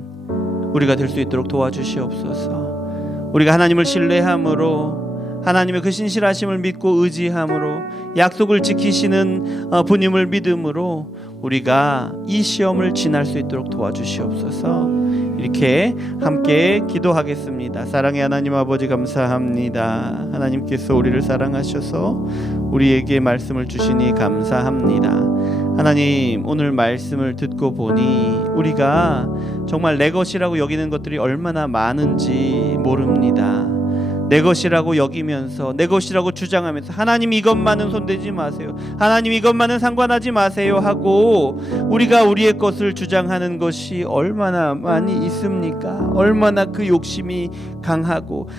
우리가 될 수 있도록 도와주시옵소서. 우리가 하나님을 신뢰함으로, 하나님의 그 신실하심을 믿고 의지함으로, 약속을 지키시는 분임을 믿음으로 우리가 이 시험을 지날 수 있도록 도와주시옵소서. 이렇게 함께 기도하겠습니다. 사랑의 하나님 아버지, 감사합니다. 하나님께서 우리를 사랑하셔서 우리에게 말씀을 주시니 감사합니다. 하나님, 오늘 말씀을 듣고 보니 우리가 정말 내 것이라고 여기는 것들이 얼마나 많은지 모릅니다. 내 것이라고 여기면서, 내 것이라고 주장하면서 하나님 이것만은 손대지 마세요, 하나님 이것만은 상관하지 마세요 하고 우리가 우리의 것을 주장하는 것이 얼마나 많이 있습니까? 얼마나 그 욕심이 강하고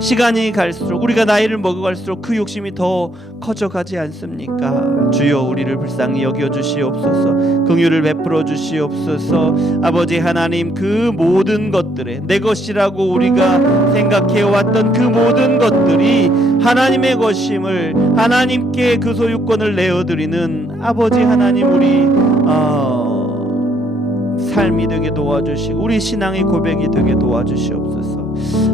시간이 갈수록, 우리가 나이를 먹어갈수록 그 욕심이 더 커져가지 않습니까? 주여, 우리를 불쌍히 여겨 주시옵소서. 긍휼을 베풀어 주시옵소서. 아버지 하나님, 그 모든 것들에 내 것이라고 우리가 생각해왔던 그 모든 것들이 하나님의 것임을, 하나님께 그 소유권을 내어드리는 아버지 하나님, 우리 삶이 되게 도와주시고 우리 신앙의 고백이 되게 도와주시옵소서.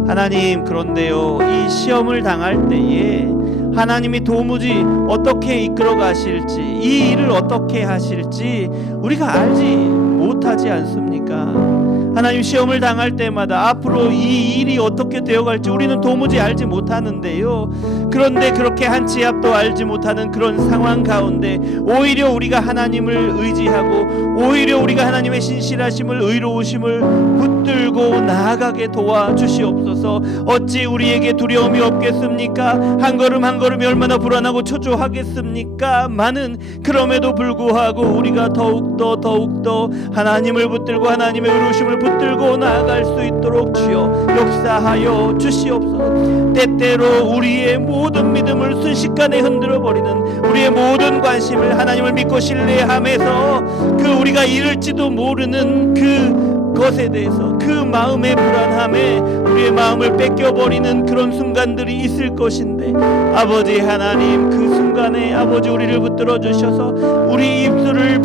하나님, 그런데요, 이 시험을 당할 때에 하나님이 도무지 어떻게 이끌어 가실지, 이 일을 어떻게 하실지 우리가 알지 못하지 않습니까? 하나님, 시험을 당할 때마다 앞으로 이 일이 어떻게 되어갈지 우리는 도무지 알지 못하는데요, 그런데 그렇게 한 치 앞도 알지 못하는 그런 상황 가운데 오히려 우리가 하나님을 의지하고 오히려 우리가 하나님의 신실하심을, 의로우심을 붙들고 나아가게 도와주시옵소서. 어찌 우리에게 두려움이 없겠습니까? 한 걸음 한 걸음이 얼마나 불안하고 초조하겠습니까? 많은, 그럼에도 불구하고 우리가 더욱더 하나님을 붙들고 하나님의 의로우심을 붙들고 나아갈 수 있도록 주여 역사하여 주시옵소서. 때때로 우리의 모든 믿음을 순식간에 흔들어버리는, 우리의 모든 관심을 하나님을 믿고 신뢰하면서 그 우리가 잃을지도 모르는 그 것에 대해서, 그 마음의 불안함에 우리의 마음을 뺏겨버리는 그런 순간들이 있을 것인데, 아버지 하나님, 그 순간에 아버지 우리를 붙들어 주셔서 우리 입술을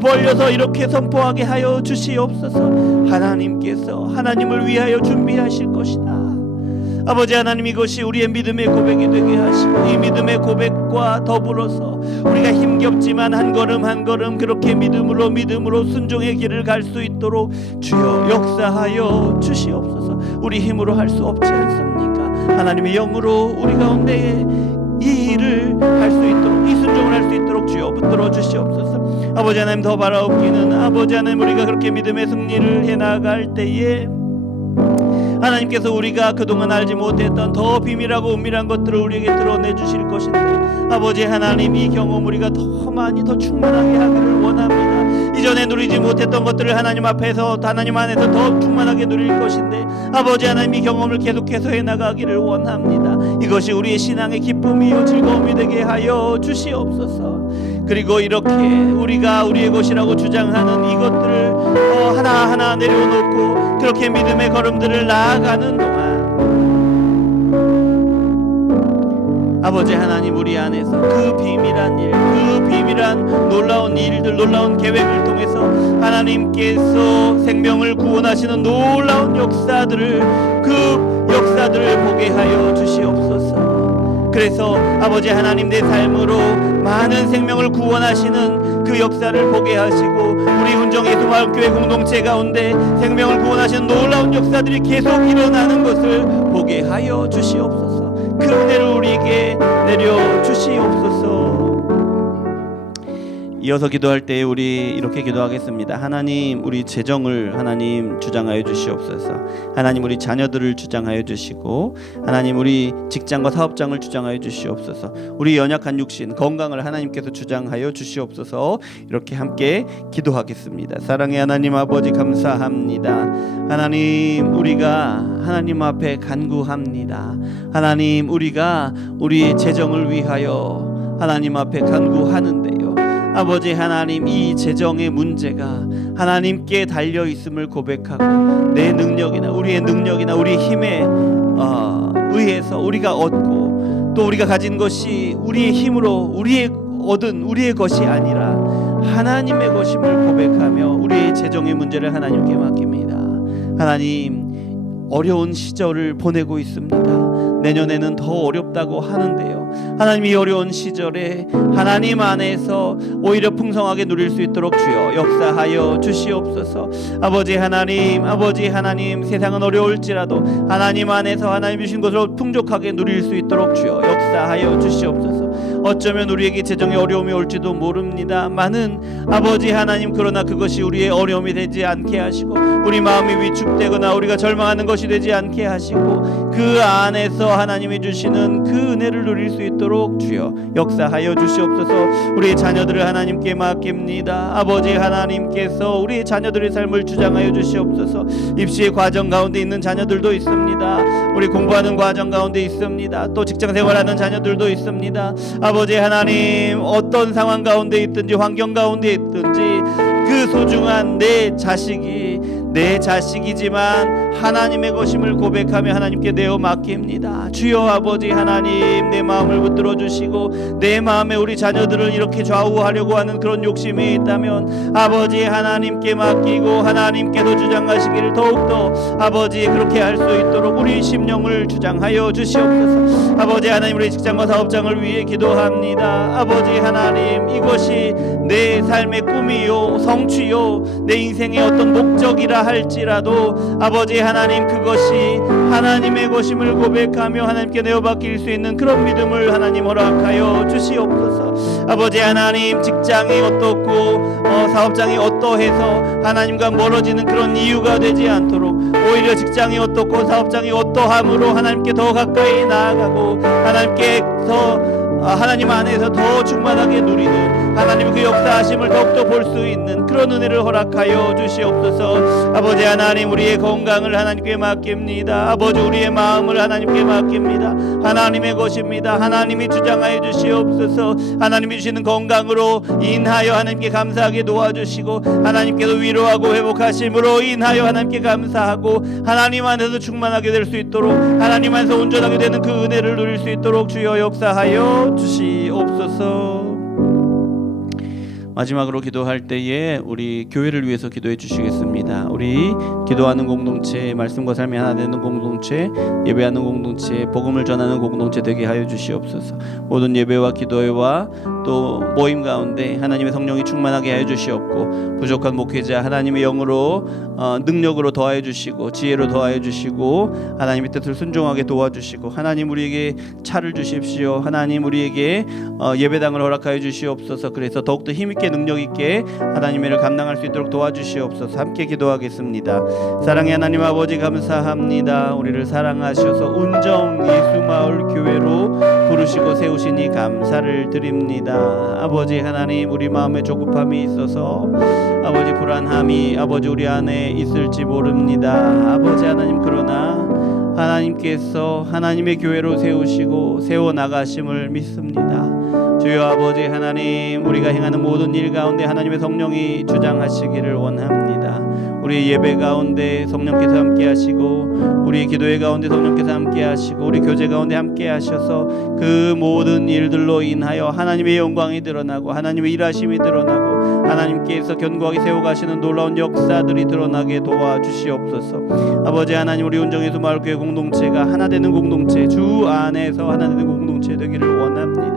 벌려서 이렇게 선포하게 하여 주시옵소서. 하나님께서 하나님을 위하여 준비하실 것이다. 아버지 하나님, 이것이 우리의 믿음의 고백이 되게 하시고 이 믿음의 고백과 더불어서 우리가 힘겹지만 한 걸음 한 걸음 그렇게 믿음으로 순종의 길을 갈 수 있도록 주여 역사하여 주시옵소서. 우리 힘으로 할 수 없지 않습니까? 하나님의 영으로 우리 가운데에 이 일을 할 수 있도록, 이 순종을 할 수 있도록 주여 붙들어 주시옵소서. 아버지 하나님, 더 바라옵기는 아버지 하나님, 우리가 그렇게 믿음의 승리를 해나갈 때에 하나님께서 우리가 그동안 알지 못했던 더 비밀하고 은밀한 것들을 우리에게 드러내 주실 것인데, 아버지 하나님, 이 경험 우리가 더 많이 더 충만하게 하기를 원합니다. 이전에 누리지 못했던 것들을 하나님 앞에서, 하나님 안에서 더 충만하게 누릴 것인데, 아버지 하나님, 이 경험을 계속해서 해나가기를 원합니다. 이것이 우리의 신앙의 기쁨이요 즐거움이 되게 하여 주시옵소서. 그리고 이렇게 우리가 우리의 것이라고 주장하는 이것들을 하나하나 내려놓고 그렇게 믿음의 걸음들을 나아가는 동안 아버지 하나님, 우리 안에서 그 비밀한 일, 그 비밀한 놀라운 일들, 놀라운 계획을 통해서 하나님께서 생명을 구원하시는 놀라운 역사들을, 그 역사들을 보게 하여 주시옵소서. 그래서 아버지 하나님, 내 삶으로 많은 생명을 구원하시는 그 역사를 보게 하시고 우리 훈정예수마을교회 공동체 가운데 생명을 구원하시는 놀라운 역사들이 계속 일어나는 것을 보게 하여 주시옵소서. 그 은혜를 우리에게 내려 주시옵소서. 이어서 기도할 때 우리 이렇게 기도하겠습니다. 하나님, 우리 재정을 하나님 주장하여 주시옵소서. 하나님, 우리 자녀들을 주장하여 주시고 하나님, 우리 직장과 사업장을 주장하여 주시옵소서. 우리 연약한 육신 건강을 하나님께서 주장하여 주시옵소서. 이렇게 함께 기도하겠습니다. 사랑의 하나님 아버지, 감사합니다. 하나님, 우리가 하나님 앞에 간구합니다. 하나님, 우리가 우리 재정을 위하여 하나님 앞에 간구하는데요, 아버지 하나님, 이 재정의 문제가 하나님께 달려 있음을 고백하고 내 능력이나 우리의 능력이나 우리 힘에 의해서 우리가 얻고 또 우리가 가진 것이 우리의 힘으로 얻은 우리의 것이 아니라 하나님의 것임을 고백하며 우리의 재정의 문제를 하나님께 맡깁니다. 하나님, 어려운 시절을 보내고 있습니다. 내년에는 더 어렵다고 하는데요, 하나님, 이 어려운 시절에 하나님 안에서 오히려 풍성하게 누릴 수 있도록 주여 역사하여 주시옵소서. 아버지 하나님, 세상은 어려울지라도 하나님 안에서 하나님 주신 것으로 풍족하게 누릴 수 있도록 주여 역사하여 주시옵소서. 어쩌면 우리에게 재정의 어려움이 올지도 모릅니다. 많은 아버지 하나님, 그러나 그것이 우리의 어려움이 되지 않게 하시고 우리 마음이 위축되거나 우리가 절망하는 것이 되지 않게 하시고 그 안에서 하나님이 주시는 그 은혜를 누릴 수 있도록 주여 역사하여 주시옵소서. 우리 자녀들을 하나님께 맡깁니다. 아버지 하나님께서 우리 자녀들의 삶을 주장하여 주시옵소서. 입시의 과정 가운데 있는 자녀들도 있습니다. 우리 공부하는 과정 가운데 있습니다. 또 직장 생활하는 자녀들도 있습니다. 아버지 하나님, 어떤 상황 가운데 있든지 환경 가운데 있든지 그 소중한 내 자식이지만 하나님의 것임을 고백하며 하나님께 내어 맡깁니다. 주여 아버지 하나님, 내 마음을 붙들어 주시고 내 마음에 우리 자녀들을 이렇게 좌우하려고 하는 그런 욕심이 있다면 아버지 하나님께 맡기고 하나님께도 주장하시기를 더욱더 아버지 그렇게 할 수 있도록 우리 심령을 주장하여 주시옵소서. 아버지 하나님, 우리 직장과 사업장을 위해 기도합니다. 아버지 하나님, 이것이 내 삶의 꿈이요 성취요 내 인생의 어떤 목적이라 할지라도 아버지 하나님, 그것이 하나님의 것임을 고백하며 하나님께 내어받길 수 있는 그런 믿음을 하나님 허락하여 주시옵소서. 아버지 하나님, 직장이 어떻고 사업장이 어떠해서 하나님과 멀어지는 그런 이유가 되지 않도록 오히려 직장이 어떻고 사업장이 어떠함으로 하나님께 더 가까이 나아가고 하나님 안에서 더 충만하게 누리는 하나님의 그 역사하심을 더욱더 볼 수 있는 그런 은혜를 허락하여 주시옵소서. 아버지 하나님, 우리의 건강을 하나님께 맡깁니다. 아버지, 우리의 마음을 하나님께 맡깁니다. 하나님의 것입니다. 하나님이 주장하여 주시옵소서. 하나님이 주시는 건강으로 인하여 하나님께 감사하게 도와주시고 하나님께도 위로하고 회복하심으로 인하여 하나님께 감사하고 하나님 안에서 충만하게 될 수 있도록 하나님 안에서 온전하게 되는 그 은혜를 누릴 수 있도록 주여 역사하여 주시옵소서. 마지막으로 기도할 때에 우리 교회를 위해서 기도해 주시겠습니다. 우리 기도하는 공동체, 말씀과 삶이 하나 되는 공동체, 예배하는 공동체, 복음을 전하는 공동체 되게 하여 주시옵소서. 모든 예배와 기도회와 또 모임 가운데 하나님의 성령이 충만하게 하여 주시옵고, 부족한 목회자 하나님의 영으로 능력으로 더하여 주시고, 지혜로 더하여 주시고, 하나님의 뜻을 순종하게 도와주시고, 하나님 우리에게 차를 주십시오. 하나님 우리에게 예배당을 허락하여 주시옵소서. 그래서 더욱더 힘있게 능력있게 하나님의 일을 감당할 수 있도록 도와주시옵소서. 함께 기도하겠습니다. 사랑의 하나님 아버지, 감사합니다. 우리를 사랑하셔서 운정 예수마을 교회로 부르시고 세우시니 감사를 드립니다. 아버지 하나님, 우리 마음에 조급함이 있어서 아버지 불안함이 아버지 우리 안에 있을지 모릅니다. 아버지 하나님, 그러나 하나님께서 하나님의 교회로 세우시고 세워나가심을 믿습니다. 주여 아버지 하나님, 우리가 행하는 모든 일 가운데 하나님의 성령이 주장하시기를 원합니다. 우리 예배 가운데 성령께서 함께 하시고, 우리 기도회 가운데 성령께서 함께 하시고, 우리 교제 가운데 함께 하셔서 그 모든 일들로 인하여 하나님의 영광이 드러나고, 하나님의 일하심이 드러나고, 하나님께서 견고하게 세워가시는 놀라운 역사들이 드러나게 도와주시옵소서. 아버지 하나님, 우리 온정예수 마을교회 공동체가 하나 되는 공동체, 주 안에서 하나 되는 공동체 되기를 원합니다.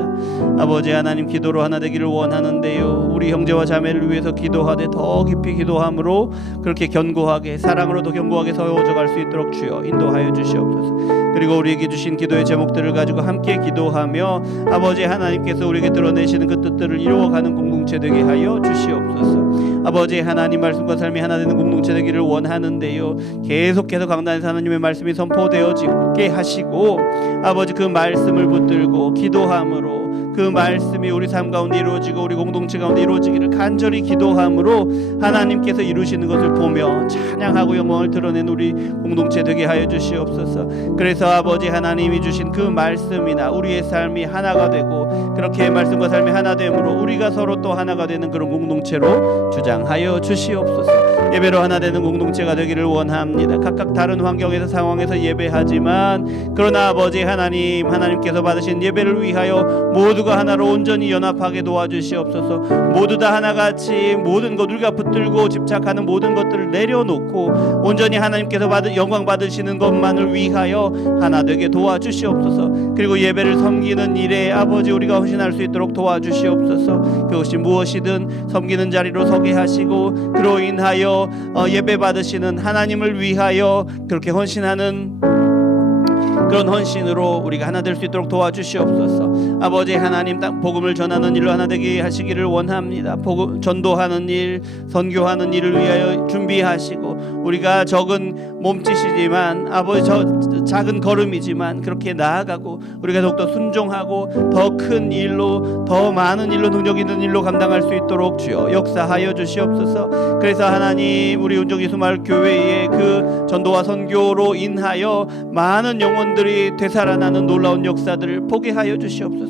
아버지 하나님, 기도로 하나 되기를 원하는데요, 우리 형제와 자매를 위해서 기도하되 더 깊이 기도함으로 그렇게 견고하게, 사랑으로 더 견고하게 세워져갈 수 있도록 주여 인도하여 주시옵소서. 그리고 우리에게 주신 기도의 제목들을 가지고 함께 기도하며 아버지 하나님께서 우리에게 드러내시는 그 뜻들을 이루어가는 공동체 되게 하여 주시옵소서. 아버지 하나님, 말씀과 삶이 하나 되는 공동체 되기를 원하는데요, 계속해서 강단에서 하나님의 말씀이 선포되어지게 하시고, 아버지 그 말씀을 붙들고 기도함으로 그 말씀이 우리 삶 가운데 이루어지고 우리 공동체 가운데 이루어지기를 간절히 기도함으로 하나님께서 이루시는 것을 보며 찬양하고 영광을 드러낸 우리 공동체 되게 하여 주시옵소서. 그래서 아버지 하나님이 주신 그 말씀이나 우리의 삶이 하나가 되고, 그렇게 말씀과 삶이 하나 되므로 우리가 서로 또 하나가 되는 그런 공동체로 주장하여 주시옵소서. 예배로 하나 되는 공동체가 되기를 원합니다. 각각 다른 환경에서 상황에서 예배하지만, 그러나 아버지 하나님, 하나님께서 받으신 예배를 위하여 모두가 하나로 온전히 연합하게 도와주시옵소서. 모두 다 하나같이 모든 것, 우리가 붙들고 집착하는 모든 것들을 내려놓고 온전히 하나님께서 영광 받으시는 것만을 위하여 하나 되게 도와주시옵소서. 그리고 예배를 섬기는 일에 아버지 우리가 헌신할 수 있도록 도와주시옵소서. 그것이 무엇이든 섬기는 자리로 서게 하시고, 그로 인하여 예배 받으시는 하나님을 위하여 그렇게 헌신하는 그런 헌신으로 우리가 하나 될 수 있도록 도와주시옵소서. 아버지 하나님, 복음을 전하는 일로 하나 되게 하시기를 원합니다. 복음 전도하는 일, 선교하는 일을 위하여 준비하시고, 우리가 적은 몸짓이지만 아버지 작은 걸음이지만 그렇게 나아가고, 우리가 더욱더 순종하고 더 큰 일로, 더 많은 일로, 능력 있는 일로 감당할 수 있도록 주여 역사하여 주시옵소서. 그래서 하나님, 우리 온정예수 마을 교회의 그 전도와 선교로 인하여 많은 영혼들이 되살아나는 놀라운 역사들을 보게 하여 주시옵소서.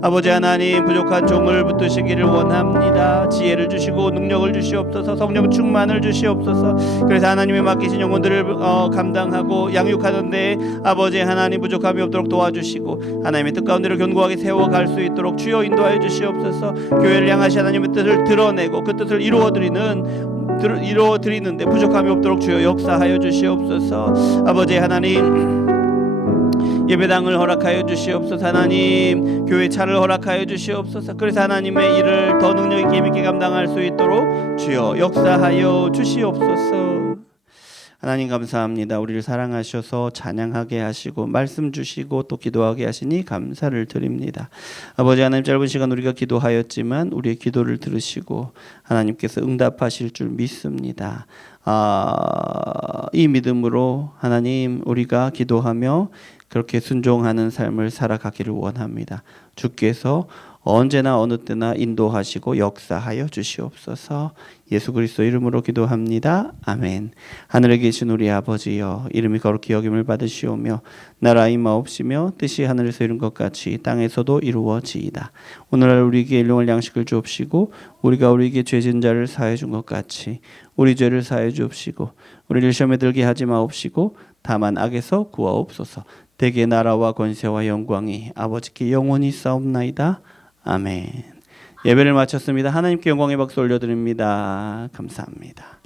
아버지 하나님, 부족한 종을 붙드시기를 원합니다. 지혜를 주시고 능력을 주시옵소서. 성령 충만을 주시옵소서. 그래서 하나님이 맡기신 영혼들을 감당하고 양육하는데 아버지 하나님, 부족함이 없도록 도와주시고 하나님의 뜻 가운데로 견고하게 세워갈 수 있도록 주여 인도하여 주시옵소서. 교회를 향하신 하나님의 뜻을 드러내고 그 뜻을 이루어드리는데 부족함이 없도록 주여 역사하여 주시옵소서. 아버지 하나님, 예배당을 허락하여 주시옵소서. 하나님, 교회 차를 허락하여 주시옵소서. 그래서 하나님의 일을 더 능력 있게 힘있게 감당할 수 있도록 주여 역사하여 주시옵소서. 하나님 감사합니다. 우리를 사랑하셔서 찬양하게 하시고 말씀 주시고 또 기도하게 하시니 감사를 드립니다. 아버지 하나님, 짧은 시간 우리가 기도하였지만 우리의 기도를 들으시고 하나님께서 응답하실 줄 믿습니다. 이 믿음으로 하나님, 우리가 기도하며 그렇게 순종하는 삶을 살아가기를 원합니다. 주께서 언제나 어느 때나 인도하시고 역사하여 주시옵소서. 예수 그리스도 이름으로 기도합니다. 아멘. 하늘에 계신 우리 아버지여, 이름이 거룩히 여김을 받으시오며 나라 임하옵시며 뜻이 하늘에서 이룬 것 같이 땅에서도 이루어지이다. 오늘날 우리에게 일용할 양식을 주옵시고 우리가 우리에게 죄진 자를 사해 준 것 같이 우리 죄를 사해 주옵시고 우리를 시험에 들게 하지 마옵시고 다만 악에서 구하옵소서. 대개 나라와 권세와 영광이 아버지께 영원히 싸움나이다. 아멘. 예배를 마쳤습니다. 하나님께 영광의 박수 올려드립니다. 감사합니다.